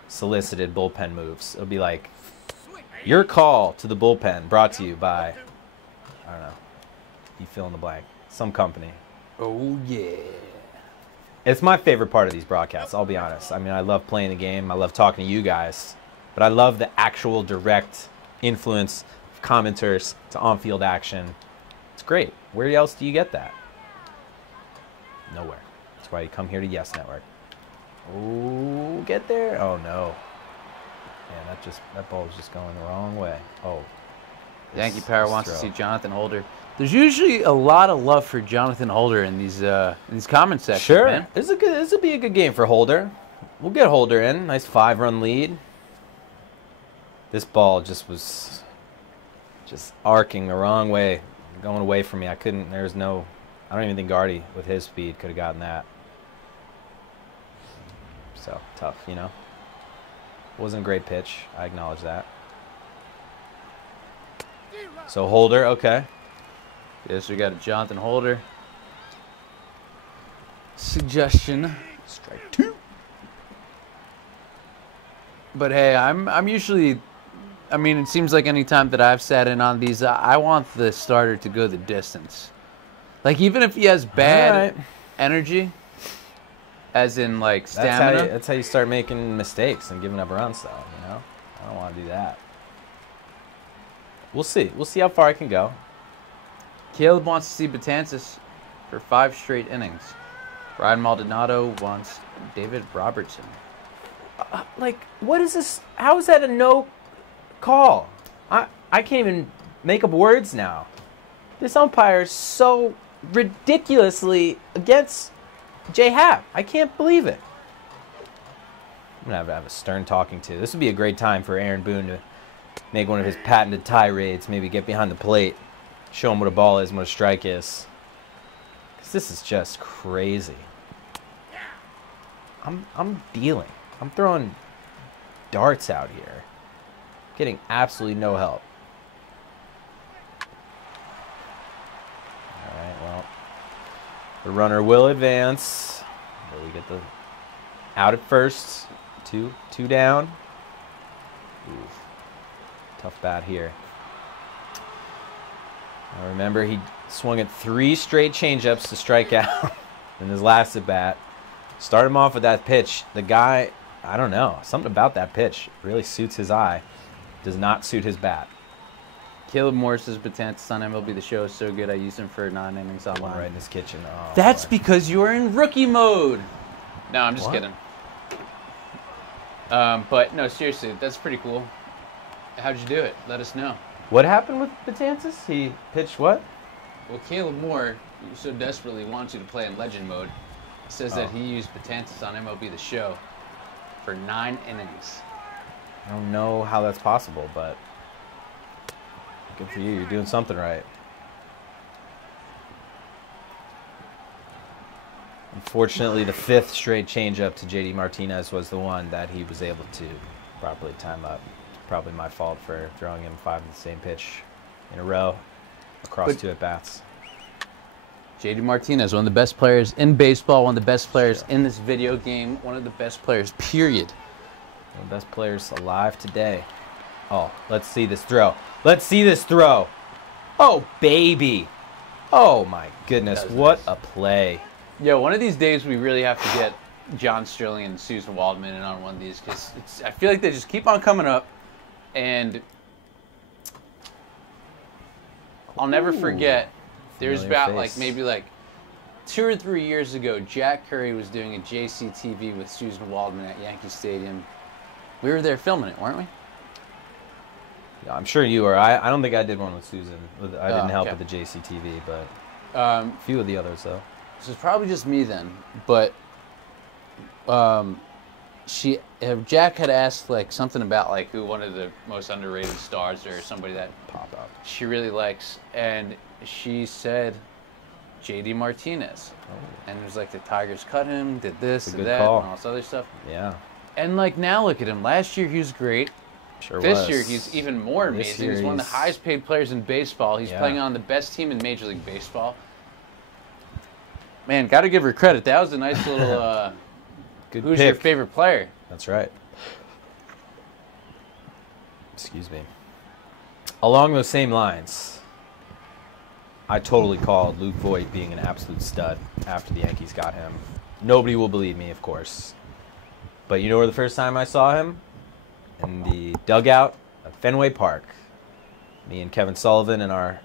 solicited bullpen moves. It'll be like your call to the bullpen, brought to you by, I don't know, you fill in the blank, some company. Oh yeah. It's my favorite part of these broadcasts, I'll be honest. I mean, I love playing the game. I love talking to you guys. But I love the actual direct influence of commenters to on-field action. It's great. Where else do you get that? Nowhere. That's why you come here to Yes Network. Oh, get there. Oh, no. Man, that ball is just going the wrong way. Oh. Yankee Power wants to see Jonathan Holder. There's usually a lot of love for Jonathan Holder in these comment sections. Sure, man. This will be a good game for Holder. We'll get Holder in. Nice 5-run lead. This ball just was arcing the wrong way, going away from me. I don't even think Gardy with his speed could have gotten that. So tough, Wasn't a great pitch. I acknowledge that. So Holder, okay. Yes, we got a Jonathan Holder suggestion. Strike 2. But hey, I'm usually, it seems like any time that I've sat in on these, I want the starter to go the distance. Like, even if he has bad energy, as in, like, stamina. That's how you start making mistakes and giving up runs, though, I don't want to do that. We'll see. We'll see how far I can go. Caleb wants to see Betances for 5 straight innings. Ryan Maldonado wants David Robertson. What is this? How is that a no call? I can't even make up words now. This umpire is so ridiculously against J. Happ. I can't believe it. I'm going to have a stern talking to. This would be a great time for Aaron Boone to make one of his patented tirades, maybe get behind the plate, show him what a ball is and what a strike is. Because this is just crazy. I'm dealing. I'm throwing darts out here. Getting absolutely no help. All right, well, the runner will advance. Will we get the out at first? Two down. Oof. Tough bat here. Now remember, he swung at 3 straight changeups to strike out in his last at bat. Start him off with that pitch. The guy, I don't know, something about that pitch really suits his eye. Does not suit his bat. Caleb Morris's Betances on MLB The Show is so good, I used him for 9 innings online. One right in his kitchen. Oh, That's boy. because you are in rookie mode. No, I'm just kidding. But no, seriously, that's pretty cool. How'd you do it? Let us know. What happened with Betances? He pitched what? Well, Caleb Moore so desperately wants you to play in legend mode. Says that he used Betances on MLB The Show for 9 innings. I don't know how that's possible, but good for you. You're doing something right. Unfortunately, the 5th straight changeup to JD Martinez was the one that he was able to properly time up. Probably my fault for throwing him 5 of the same pitch in a row across 2 at-bats. JD Martinez, one of the best players in baseball, one of the best players in this video game, one of the best players, period. One of the best players alive today. Oh, let's see this throw. Let's see this throw. Oh, baby. Oh, my goodness. What a play. Yo, one of these days we really have to get John Sterling and Susan Waldman in on one of these, because I feel like they just keep on coming up, and I'll never forget. There's about maybe 2 or 3 years ago, Jack Curry was doing a JCTV with Susan Waldman at Yankee Stadium. We were there filming it, weren't we? Yeah, I'm sure you were. I don't think I did one with Susan. I didn't help okay. with the JCTV, but a few of the others, though. This was probably just me then, but Jack had asked like something about like who one of the most underrated stars or somebody that Pop up. she really likes, and she said JD Martinez. Oh. And it was like the Tigers cut him, did this and good that, call. and all this other stuff. Yeah. And like now look at him. Last year he was great. Sure This was. year he's even more amazing. He's one of the highest paid players in baseball. He's playing on the best team in Major League Baseball. Man, got to give her credit. That was a nice little good who's pick. your favorite player? That's right. Excuse me. Along those same lines, I totally called Luke Voit being an absolute stud after the Yankees got him. Nobody will believe me, of course. But you know where the first time I saw him? In the dugout at Fenway Park. Me and Kevin Sullivan and our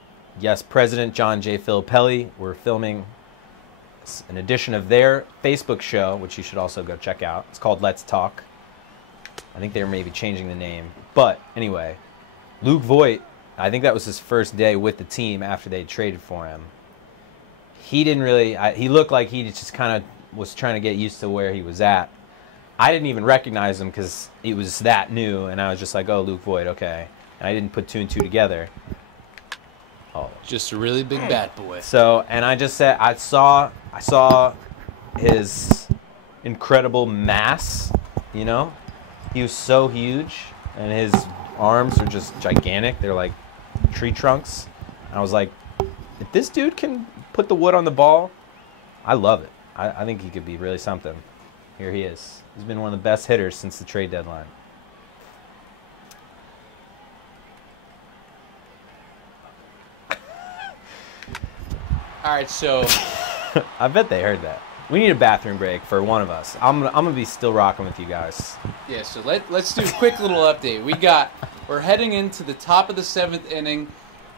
president, John J. Filippelli, were filming an edition of their Facebook show, which you should also go check out. It's called Let's Talk. I think they're maybe changing the name. But anyway, Luke Voit, I think that was his first day with the team after they traded for him. He didn't really, he looked like he just kind of was trying to get used to where he was at. I didn't even recognize him because it was that new, and I was just like, oh, Luke Voit, okay. And I didn't put two and two together. Oh, Just a really big bat boy. so, and I just said, I saw his incredible mass, you know? He was so huge, and his arms are just gigantic. They're like tree trunks. And I was like, if this dude can put the wood on the ball, I love it. I think he could be really something. Here he is. He's been one of the best hitters since the trade deadline. All right, so I bet they heard that. We need a bathroom break for one of us. I'm gonna be still rocking with you guys. yeah, so let's do a quick little update. We're heading into the top of the 7th inning.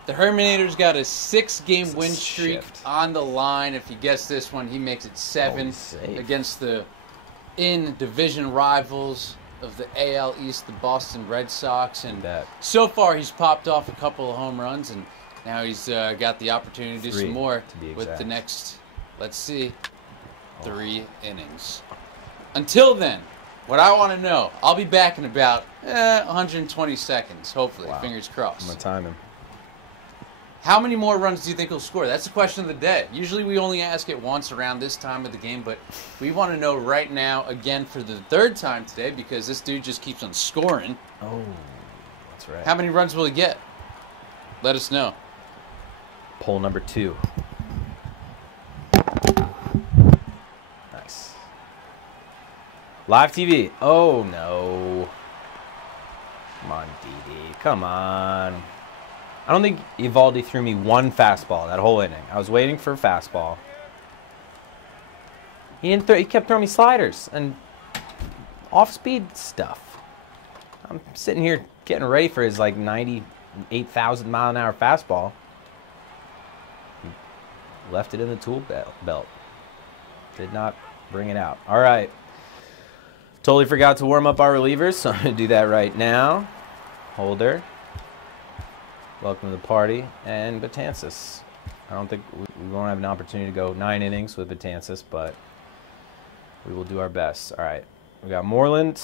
The Herminators got a 6-game win streak shift. on the line. If you guess this one, he makes it 7 Holy save. against the in-division rivals of the AL East, the Boston Red Sox. And Bet. so far, he's popped off a couple of home runs, and now he's got the opportunity to do 3, some more to be with the exact. next, let's see, 3 innings. Until then, what I want to know, I'll be back in about 120 seconds, hopefully. Wow. Fingers I'm crossed. gonna time him. How many more runs do you think he'll score? That's the question of the day. Usually we only ask it once around this time of the game, but we want to know right now, again, for the 3rd time today, because this dude just keeps on scoring. Oh, that's right. How many runs will he get? Let us know. Poll number 2. Nice. Live TV. Oh, no. Come on, Didi. Come on. I don't think Evaldi threw me one fastball that whole inning. I was waiting for a fastball. He kept throwing me sliders and off-speed stuff. I'm sitting here getting ready for his like 98,000 mile an hour fastball. He left it in the tool belt. Did not bring it out. All right. Totally forgot to warm up our relievers, so I'm going to do that right now. Holder. Welcome to the party. And Betances. I don't think we won't have an opportunity to go 9 innings with Betances, but we will do our best. All right. We got Moreland.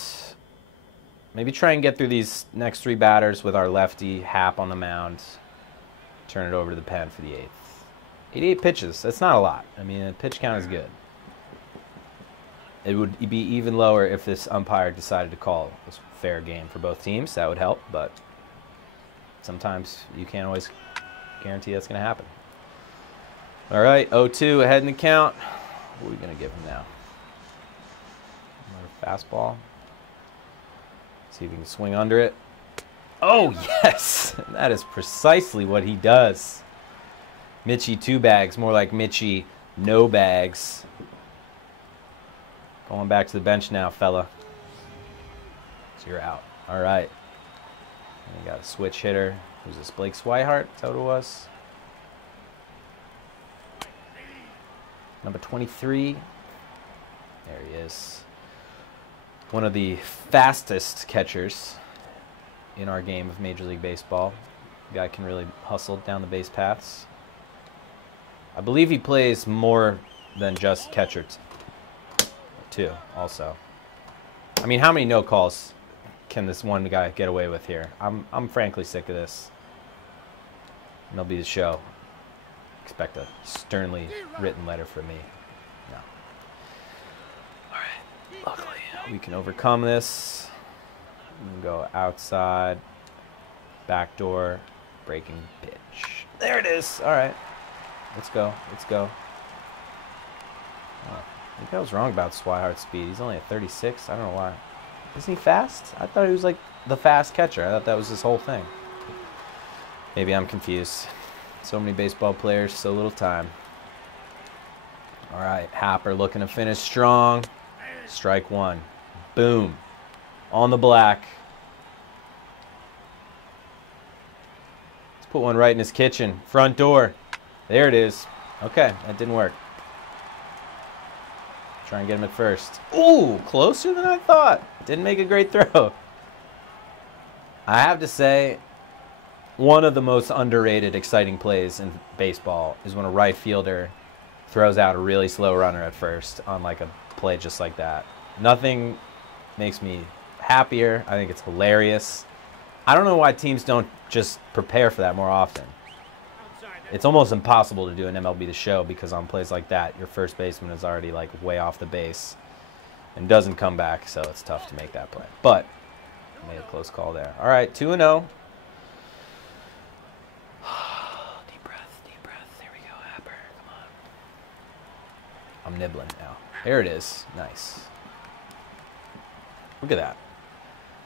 Maybe try and get through these next 3 batters with our lefty Hap on the mound. Turn it over to the pen for the 8th. 88 pitches. That's not a lot. I mean, a pitch count is good. It would be even lower if this umpire decided to call a fair game for both teams. That would help, but sometimes you can't always guarantee that's going to happen. All right, 0-2 ahead in the count. What are we going to give him now? Another fastball. See if he can swing under it. Oh, yes! That is precisely what he does. Mitchie 2 bags, more like Mitchie no bags. Going back to the bench now, fella. So you're out. All right. And we got a switch hitter. Who's this? Blake Swihart? Is that what it was? Number 23. There he is. One of the fastest catchers in our game of Major League Baseball. The guy can really hustle down the base paths. I believe he plays more than just catcher too, also. I mean, how many no calls can this one guy get away with here? I'm frankly sick of this. MLB The Show. Expect a sternly written letter from me. No. All right. Luckily, we can overcome this. We can go outside, back door, breaking pitch. There it is. All right. Let's go. Let's go. Oh, I think I was wrong about Swihart's speed. He's only at 36. I don't know why. Isn't he fast? I thought he was like the fast catcher. I thought that was his whole thing. Maybe I'm confused. So many baseball players, so little time. All right, Happer looking to finish strong. Strike one. Boom. On the black. Let's put one right in his kitchen. Front door. There it is. Okay, that didn't work. Try and get him at first. Ooh, closer than I thought. Didn't make a great throw. I have to say, one of the most underrated, exciting plays in baseball is when a right fielder throws out a really slow runner at first on like a play just like that. Nothing makes me happier. I think it's hilarious. I don't know why teams don't just prepare for that more often. It's almost impossible to do an MLB The Show because on plays like that, your first baseman is already like way off the base and doesn't come back, so it's tough to make that play. But I made a close call there. All right, 2-0. Deep breath, deep breath. There we go, Happer. Come on. I'm nibbling now. There it is. Nice. Look at that.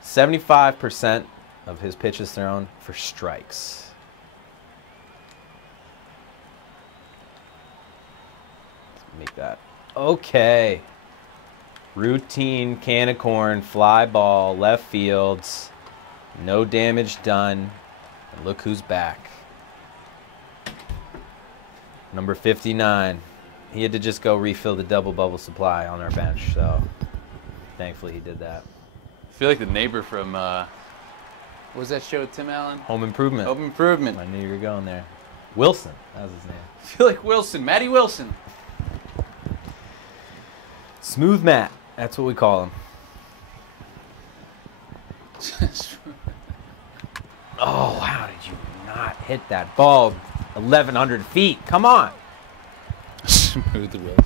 75% of his pitches thrown for strikes. Make that. Okay. Routine can of corn, fly ball, left fields. No damage done. And look who's back. Number 59. He had to just go refill the double bubble supply on our bench, so thankfully he did that. I feel like the neighbor from, what was that show, Tim Allen? Home Improvement. Home Improvement. I knew you were going there. Wilson. That was his name. I feel like Wilson. Matty Wilson. Smooth Matt. That's what we call him. Oh, how did you not hit that ball 1,100 feet? Come on. Smooth Wilson.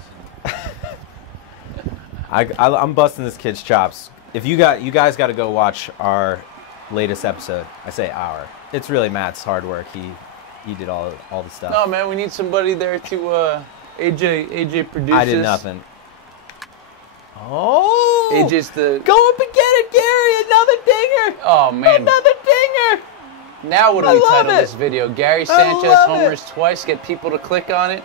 I'm busting this kid's chops. If you guys got to go watch our latest episode. I say our. It's really Matt's hard work. He did all the stuff. No, man, we need somebody there to AJ produces. I did nothing. Oh! AJ's the... Go up and get it, Gary! Another dinger! Oh, man. Another dinger! Now what do we title this video? Gary Sanchez homers twice. Get people to click on it.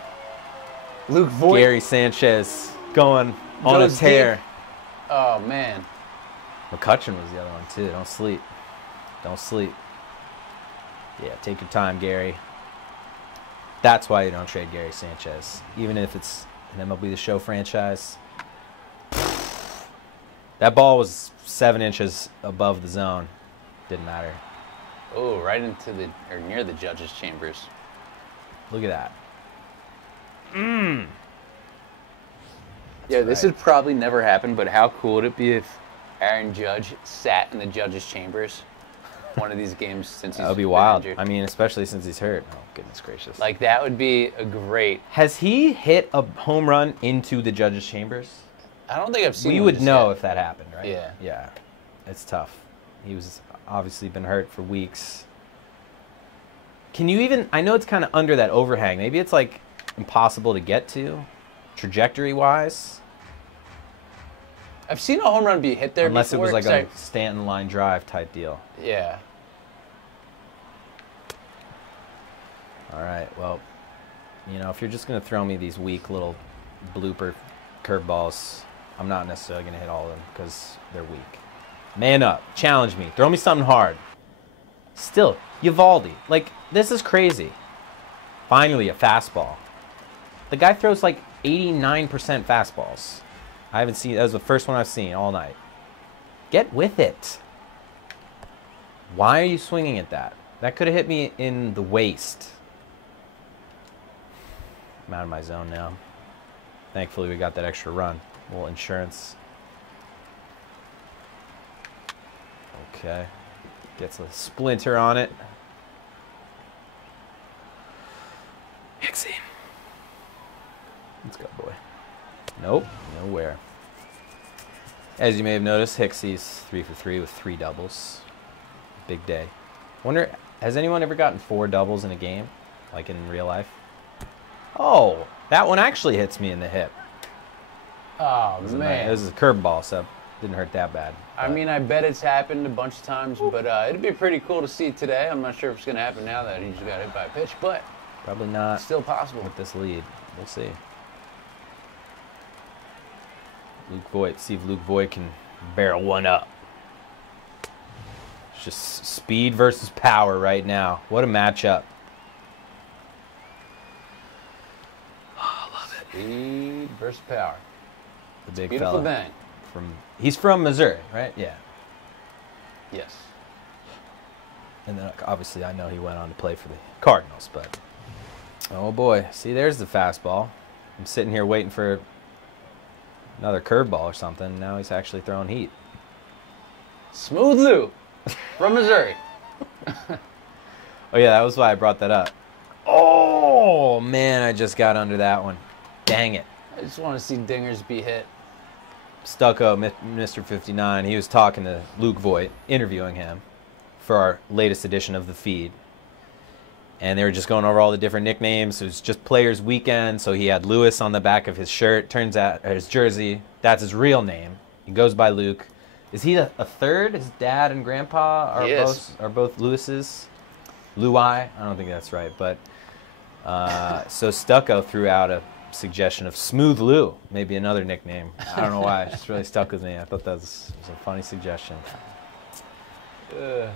Luke Voigt. Gary Sanchez going on a tear. Deep. Oh, man. McCutcheon was the other one, too. Don't sleep. Don't sleep. Yeah, take your time, Gary. That's why you don't trade Gary Sanchez. Even if it's an MLB The Show franchise. That ball was 7 inches above the zone. Didn't matter. Oh, right into the, or near the judges' chambers. Look at that. Yeah, this would probably never happen, but how cool would it be if Aaron Judge sat in the judges' chambers one of these games since he's That would be wild. injured? I mean, especially since he's hurt. Oh, goodness gracious. Like, that would be a great... Has he hit a home run into the judges' chambers? I don't think I've seen We would know if that happened, right? Yeah. Yeah. It's tough. He was obviously been hurt for weeks. Can you even... I know it's kind of under that overhang. Maybe it's, like, impossible to get to, trajectory-wise. I've seen a home run be hit there Unless before. it was like a Stanton line drive type deal. Yeah. All right, well, you know, if you're just going to throw me these weak little blooper curveballs, I'm not necessarily going to hit all of them because they're weak. Man up. Challenge me. Throw me something hard. Still, Uvalde. Like, this is crazy. Finally, a fastball. The guy throws like 89% fastballs. I haven't seen, that was the first one I've seen all night. Get with it. Why are you swinging at that? That could have hit me in the waist. I'm out of my zone now. Thankfully, we got that extra run. A little insurance. Okay. Gets a splinter on it. Hixie. Let's go, boy. Nope, nowhere. As you may have noticed, Hixie's 3 for 3 with 3 doubles. Big day. Wonder, has anyone ever gotten 4 doubles in a game? Like in real life? Oh, that one actually hits me in the hip. Oh, man. This is a curveball, so it didn't hurt that bad. I mean, I bet it's happened a bunch of times, but it'd be pretty cool to see today. I'm not sure if it's going to happen now that he just got hit by a pitch, but probably not. Still possible. With this lead. We'll see. Luke Voigt. See if Luke Voigt can barrel one up. It's just speed versus power right now. What a matchup. Oh, I love it. Speed versus power. The big beautiful fella. thing. He's from Missouri, right? Yeah. Yes. And then obviously I know he went on to play for the Cardinals, but oh boy. See, there's the fastball. I'm sitting here waiting for another curveball or something. Now he's actually throwing heat. Smooth Lou from Missouri. Oh yeah, that was why I brought that up. Oh man, I just got under that one. Dang it. I just want to see dingers be hit. Stucco, Mr. 59, he was talking to Luke Voigt, interviewing him for our latest edition of the feed. And they were just going over all the different nicknames. It was just Players Weekend, so he had Lewis on the back of his shirt. Turns out, his jersey, that's his real name. He goes by Luke. Is he a third? His dad and grandpa are both Lewis's? Louis? I don't think that's right. But so Stucco threw out a suggestion of Smooth Lou, maybe another nickname. I don't know why. It just really stuck with me. I thought that was a funny suggestion.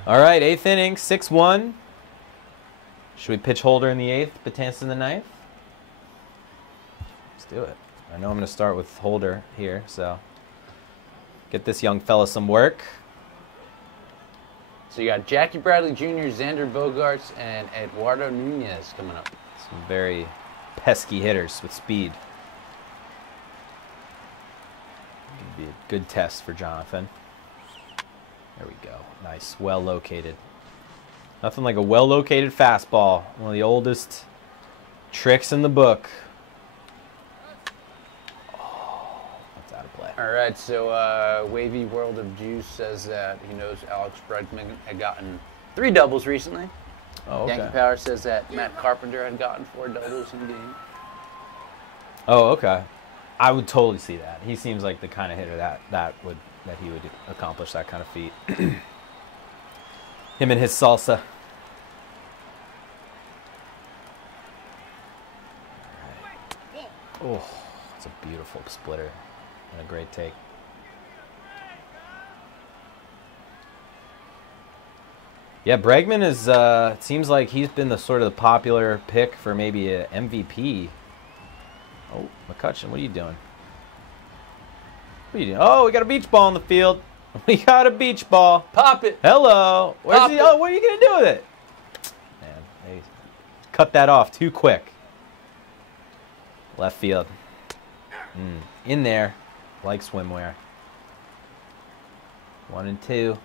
All right, 8th inning, 6-1. Should we pitch Holder in the 8th, Betances in the 9th? Let's do it. I know I'm going to start with Holder here, so get this young fella some work. So you got Jackie Bradley Jr., Xander Bogaerts, and Eduardo Nunez coming up. Some very pesky hitters with speed. It'd be a good test for Jonathan. There we go. Nice. Well located. Nothing like a well located fastball. One of the oldest tricks in the book. Oh, that's out of play. All right, so Wavy World of Juice says that he knows Alex Bregman had gotten 3 doubles recently. Oh, okay. Yankee Power says that Matt Carpenter had gotten 4 doubles in a game. Oh, okay. I would totally see that. He seems like the kind of hitter that he would accomplish that kind of feat. Him and his salsa. Right. Oh, it's a beautiful splitter and a great take. Yeah, Bregman is. It seems like he's been the sort of the popular pick for maybe an MVP. Oh, McCutcheon, what are you doing? What are you doing? Oh, we got a beach ball in the field. We got a beach ball. Pop it. Hello. Where's he? Oh, what are you gonna do with it? Man, they cut that off too quick. Left field. In there, like swimwear. 1 and 2.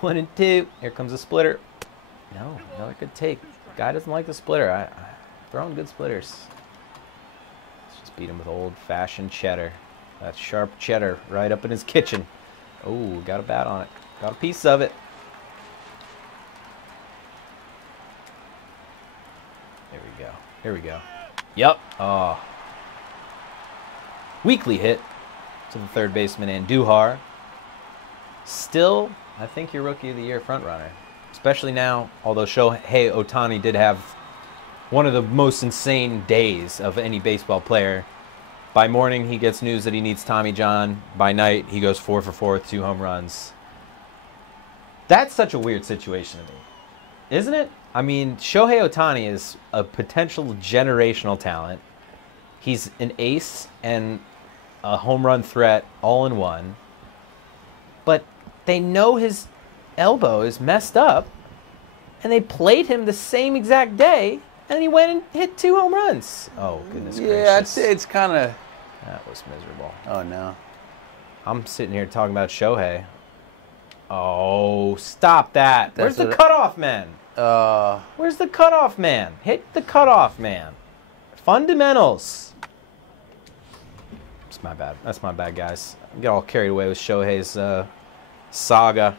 1 and 2. Here comes a splitter. No, another good take. Guy doesn't like the splitter. I throwing good splitters. Let's just beat him with old-fashioned cheddar. That sharp cheddar right up in his kitchen. Oh, got a bat on it. Got a piece of it. There we go. Here we go. Yep. Oh. Weakly hit to the third baseman Andujar. Still, I think your Rookie of the Year frontrunner. Especially now, although Shohei Ohtani did have one of the most insane days of any baseball player. By morning, he gets news that he needs Tommy John. By night, he goes 4 for 4 with 2 home runs. That's such a weird situation to me, isn't it? I mean, Shohei Ohtani is a potential generational talent. He's an ace and a home run threat all in one. But they know his elbow is messed up, and they played him the same exact day, and he went and hit 2 home runs. Oh, goodness gracious. Yeah, I'd say it's kind of... That was miserable. Oh, no. I'm sitting here talking about Shohei. Oh, stop that. Where's the cutoff man? Where's the cutoff man? Hit the cutoff man. Fundamentals. It's my bad. That's my bad, guys. I get all carried away with Shohei's saga.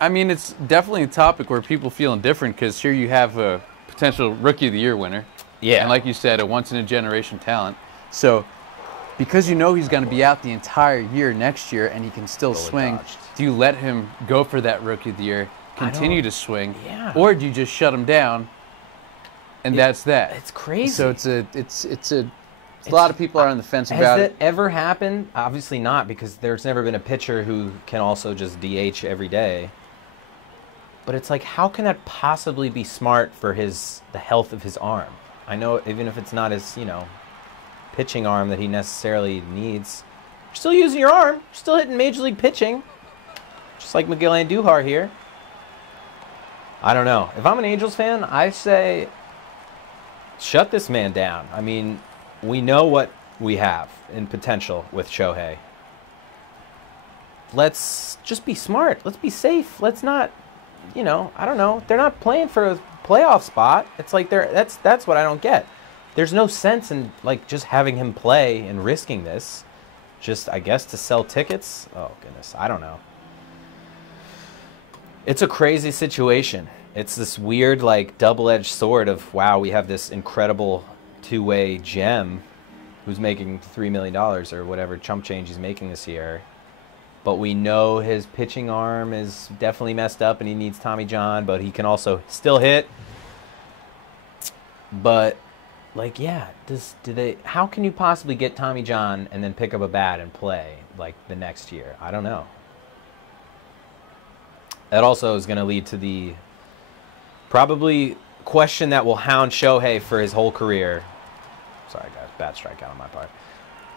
I mean, it's definitely a topic where people feeling different because here you have a potential Rookie of the Year winner. Yeah. And like you said, a once-in-a-generation talent. So because you know he's going to be out the entire year next year and he can still swing, do you let him go for that Rookie of the Year, continue to swing, or do you just shut him down and that's that? It's crazy. So it's a lot of people are on the fence about it. Has that ever happened? Obviously not, because there's never been a pitcher who can also just DH every day. But it's like, how can that possibly be smart for the health of his arm? I know even if it's not his, pitching arm that he necessarily needs, you're still using your arm. You're still hitting Major League pitching. Just like Miguel Andujar here. I don't know. If I'm an Angels fan, I say shut this man down. I mean, we know what we have in potential with Shohei. Let's just be smart. Let's be safe. Let's not, I don't know. They're not playing for a playoff spot. It's like that's what I don't get. There's no sense in just having him play and risking this. Just, I guess, to sell tickets. Oh goodness, I don't know. It's a crazy situation. It's this weird double-edged sword of, wow, we have this incredible two-way gem who's making $3 million or whatever chump change he's making this year. But we know his pitching arm is definitely messed up and he needs Tommy John, but he can also still hit. But, how can you possibly get Tommy John and then pick up a bat and play, the next year? I don't know. That also is going to lead to the probably question that will hound Shohei for his whole career. Sorry, guys. Bad strikeout on my part.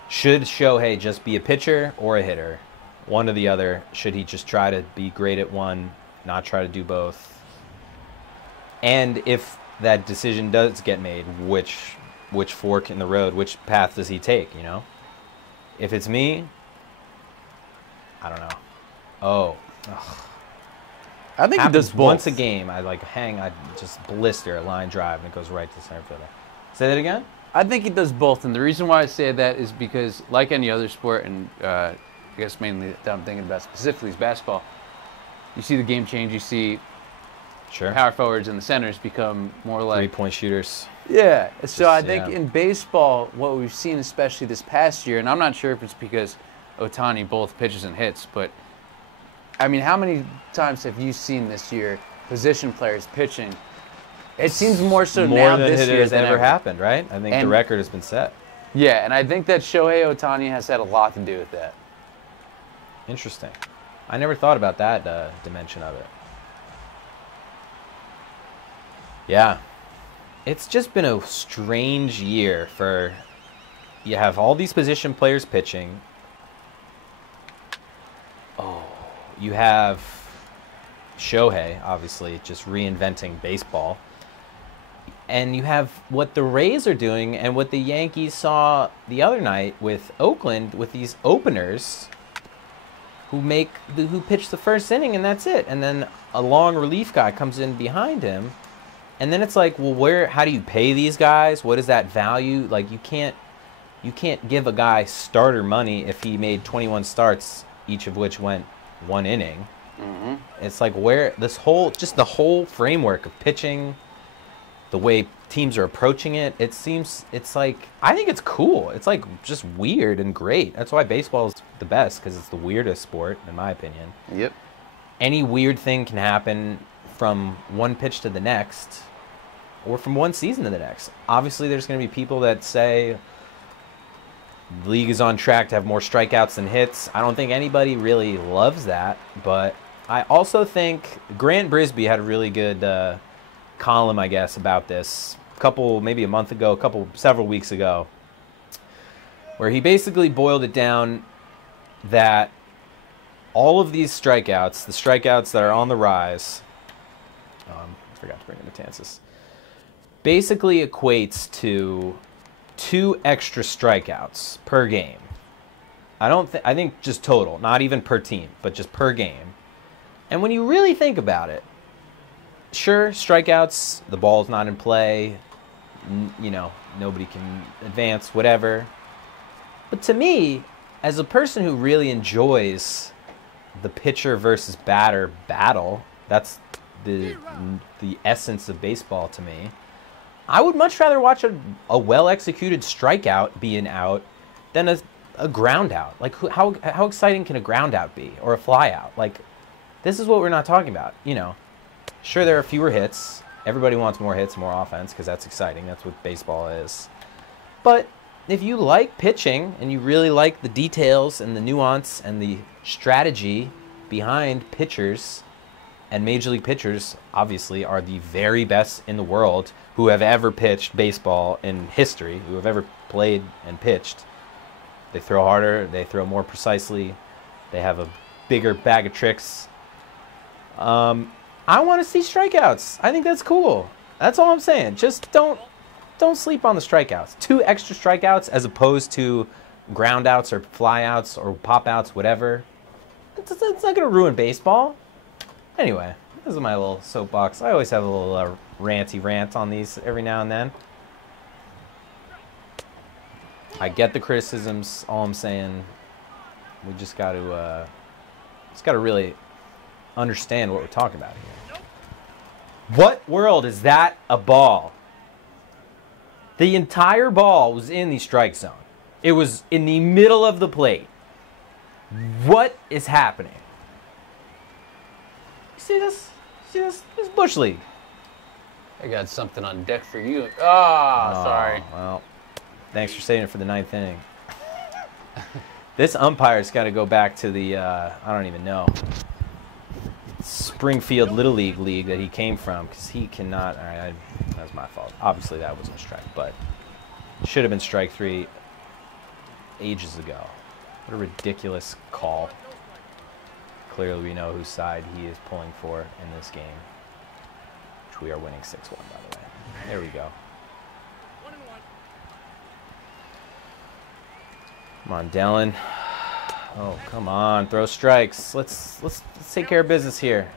Should Shohei just be a pitcher or a hitter? One or the other. Should he just try to be great at one, not try to do both? And if that decision does get made, which fork in the road, which path does he take, If it's me, I don't know. Oh. Ugh. I think he does both. Once a game, I just blister a line drive and it goes right to center fielder. Say that again? I think he does both, and the reason why I say that is because, like any other sport, and I guess mainly that I'm thinking about specifically is basketball, you see the game change, you see power forwards and the centers become more like... three-point shooters. Yeah, so I think in baseball, what we've seen especially this past year, and I'm not sure if it's because Ohtani both pitches and hits, but I mean, how many times have you seen this year position players pitching? It seems more so now this year than ever happened, right? I think the record has been set. Yeah, and I think that Shohei Ohtani has had a lot to do with that. Interesting. I never thought about that dimension of it. Yeah. It's just been a strange year for... You have all these position players pitching. Oh, you have Shohei, obviously, just reinventing baseball. And you have what the Rays are doing and what the Yankees saw the other night with Oakland, with these openers who pitch the first inning and that's it. And then a long relief guy comes in behind him. And then it's like, well, how do you pay these guys? What is that value? You can't give a guy starter money if he made 21 starts, each of which went one inning. Mm-hmm. It's like the whole framework of pitching, the way teams are approaching it, I think it's cool. It's just weird and great. That's why baseball is the best, because it's the weirdest sport, in my opinion. Yep. Any weird thing can happen from one pitch to the next, or from one season to the next. Obviously, there's going to be people that say the league is on track to have more strikeouts than hits. I don't think anybody really loves that, but I also think Grant Brisbee had a really good column, I guess, about this maybe a month ago, several weeks ago. where he basically boiled it down that all of these strikeouts, the strikeouts that are on the rise, I forgot to bring in Matanzas, basically equates to 2 extra strikeouts per game. I think just total, not even per team, but just per game. And when you really think about it, sure, strikeouts, the ball's not in play, you know, nobody can advance, whatever. But to me, as a person who really enjoys the pitcher versus batter battle, that's the essence of baseball to me, I would much rather watch a well-executed strikeout be an out than a ground out. Like, how exciting can a ground out be, or a fly out? Like, this is what we're not talking about, you know. Sure, there are fewer hits. Everybody wants more hits, more offense, because that's exciting. That's what baseball is. But if you like pitching and you really like the details and the nuance and the strategy behind pitchers, and Major League pitchers, obviously, are the very best in the world who have ever pitched baseball in history, who have ever played and pitched. They throw harder, they throw more precisely, they have a bigger bag of tricks. I want to see strikeouts. I think that's cool. That's all I'm saying. Just don't sleep on the strikeouts. 2 extra strikeouts as opposed to ground outs or fly outs or pop outs, whatever. It's not going to ruin baseball. Anyway, this is my little soapbox. I always have a little ranty rant on these every now and then. I get the criticisms. All I'm saying, we just got to really understand what we're talking about here. What world is that a ball? The entire ball was in the strike zone. It was in the middle of the plate. What is happening? You see this? See this? This is Bush League. I got something on deck for you. Oh, sorry. Well, thanks for saving it for the 9th inning. This umpire's got to go back to the, I don't even know, Springfield Little League that he came from, because he cannot. All right, that was my fault. Obviously, that wasn't a strike, but should have been strike 3 ages ago. What a ridiculous call. Clearly, we know whose side he is pulling for in this game, which we are winning 6-1, by the way. There we go. Come on, Dellin. Oh, come on. Throw strikes. Let's take care of business here.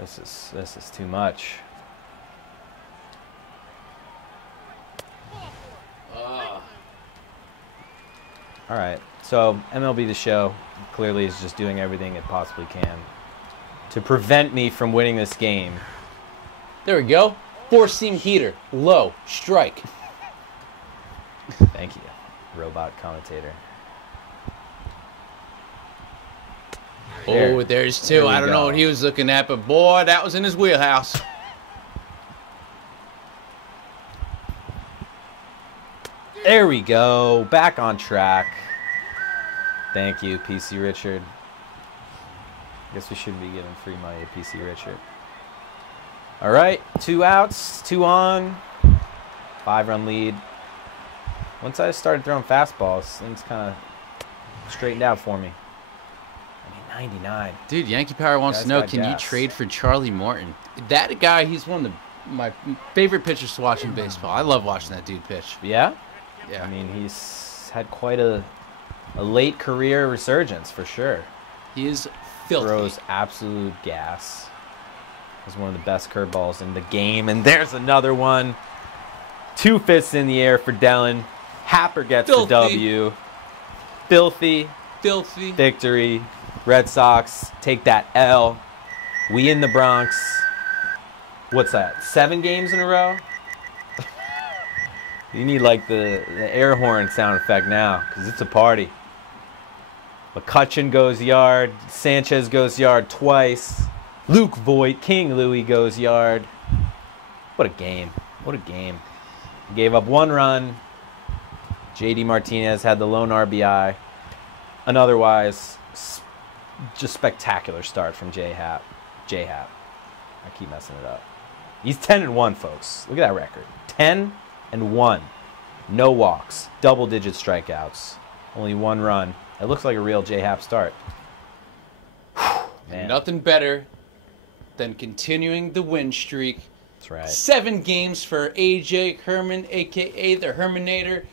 This is too much. All right. So MLB The Show clearly is just doing everything it possibly can to prevent me from winning this game. There we go. 4-seam heater, low, strike. Thank you, robot commentator. Oh, there's 2. I don't know what he was looking at, but boy, that was in his wheelhouse. There we go. Back on track. Thank you, PC Richard. Guess we shouldn't be giving free money to PC Richard. All right, 2 outs, 2 on, 5-run lead. Once I started throwing fastballs, things kind of straightened out for me. I mean, 99. Dude, Yankee Power wants to know, can you trade for Charlie Morton? That guy, he's one of my favorite pitchers to watch in baseball. I love watching that dude pitch. Yeah? Yeah. I mean, he's had quite a late career resurgence, for sure. He is filthy. Throws absolute gas. Was one of the best curveballs in the game. And there's another one. 2 fists in the air for Dellin. Happer gets the W. Filthy victory. Red Sox take that L. We in the Bronx. What's that? 7 games in a row? You need like the air horn sound effect now, because it's a party. McCutcheon goes yard. Sanchez goes yard twice. Luke Voigt, King Louie goes yard. What a game. What a game. He gave up 1 run. JD Martinez had the lone RBI. An otherwise just spectacular start from J-Hap. I keep messing it up. He's 10-1, folks. Look at that record. 10-1. No walks. Double-digit strikeouts. Only 1 run. It looks like a real J-Happ start. Man. Nothing better than continuing the win streak. That's right. 7 games for AJ Herman, a.k.a. the Herminator,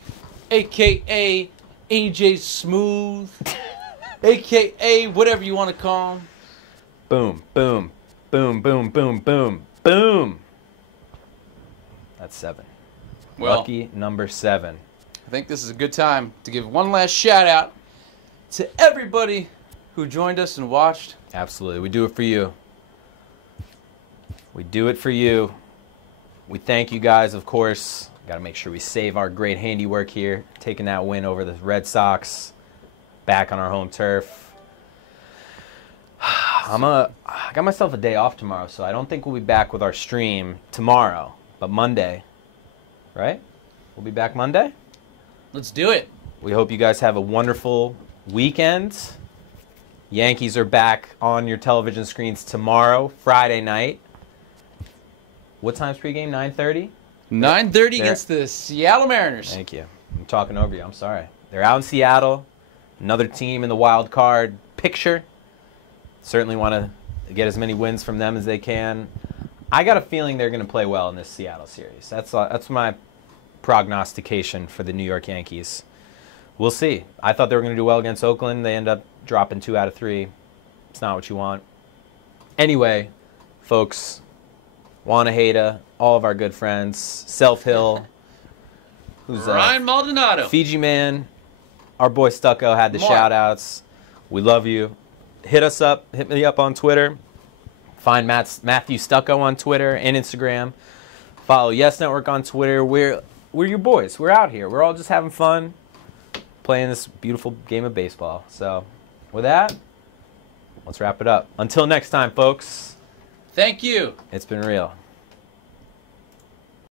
a.k.a. AJ Smooth, a.k.a. whatever you want to call him. Boom, boom, boom, boom, boom, boom, boom. That's 7. Well, lucky number 7. I think this is a good time to give one last shout out to everybody who joined us and watched. Absolutely. We do it for you. We do it for you. We thank you guys, of course. Got to make sure we save our great handiwork here. Taking that win over the Red Sox. Back on our home turf. I got myself a day off tomorrow, so I don't think we'll be back with our stream tomorrow. But Monday, right? We'll be back Monday. Let's do it. We hope you guys have a wonderful weekend. Yankees are back on your television screens tomorrow, Friday night. What time's pregame? 9:30? 9:30 against the Seattle Mariners. Thank you. I'm talking over you. I'm sorry. They're out in Seattle. Another team in the wild card picture. Certainly want to get as many wins from them as they can. I got a feeling they're going to play well in this Seattle series. That's my prognostication for the New York Yankees. We'll see. I thought they were going to do well against Oakland. They end up dropping 2 out of 3. It's not what you want. Anyway, folks, Wanaheda, all of our good friends, Self Hill, who's Ryan Maldonado, Fiji Man, our boy Stucco had the shout outs. We love you. Hit us up. Hit me up on Twitter. Find Matthew Stucco on Twitter and Instagram. Follow Yes Network on Twitter. We're your boys. We're out here. We're all just having fun playing this beautiful game of baseball. So with that, let's wrap it up. Until next time, folks. Thank you. It's been real.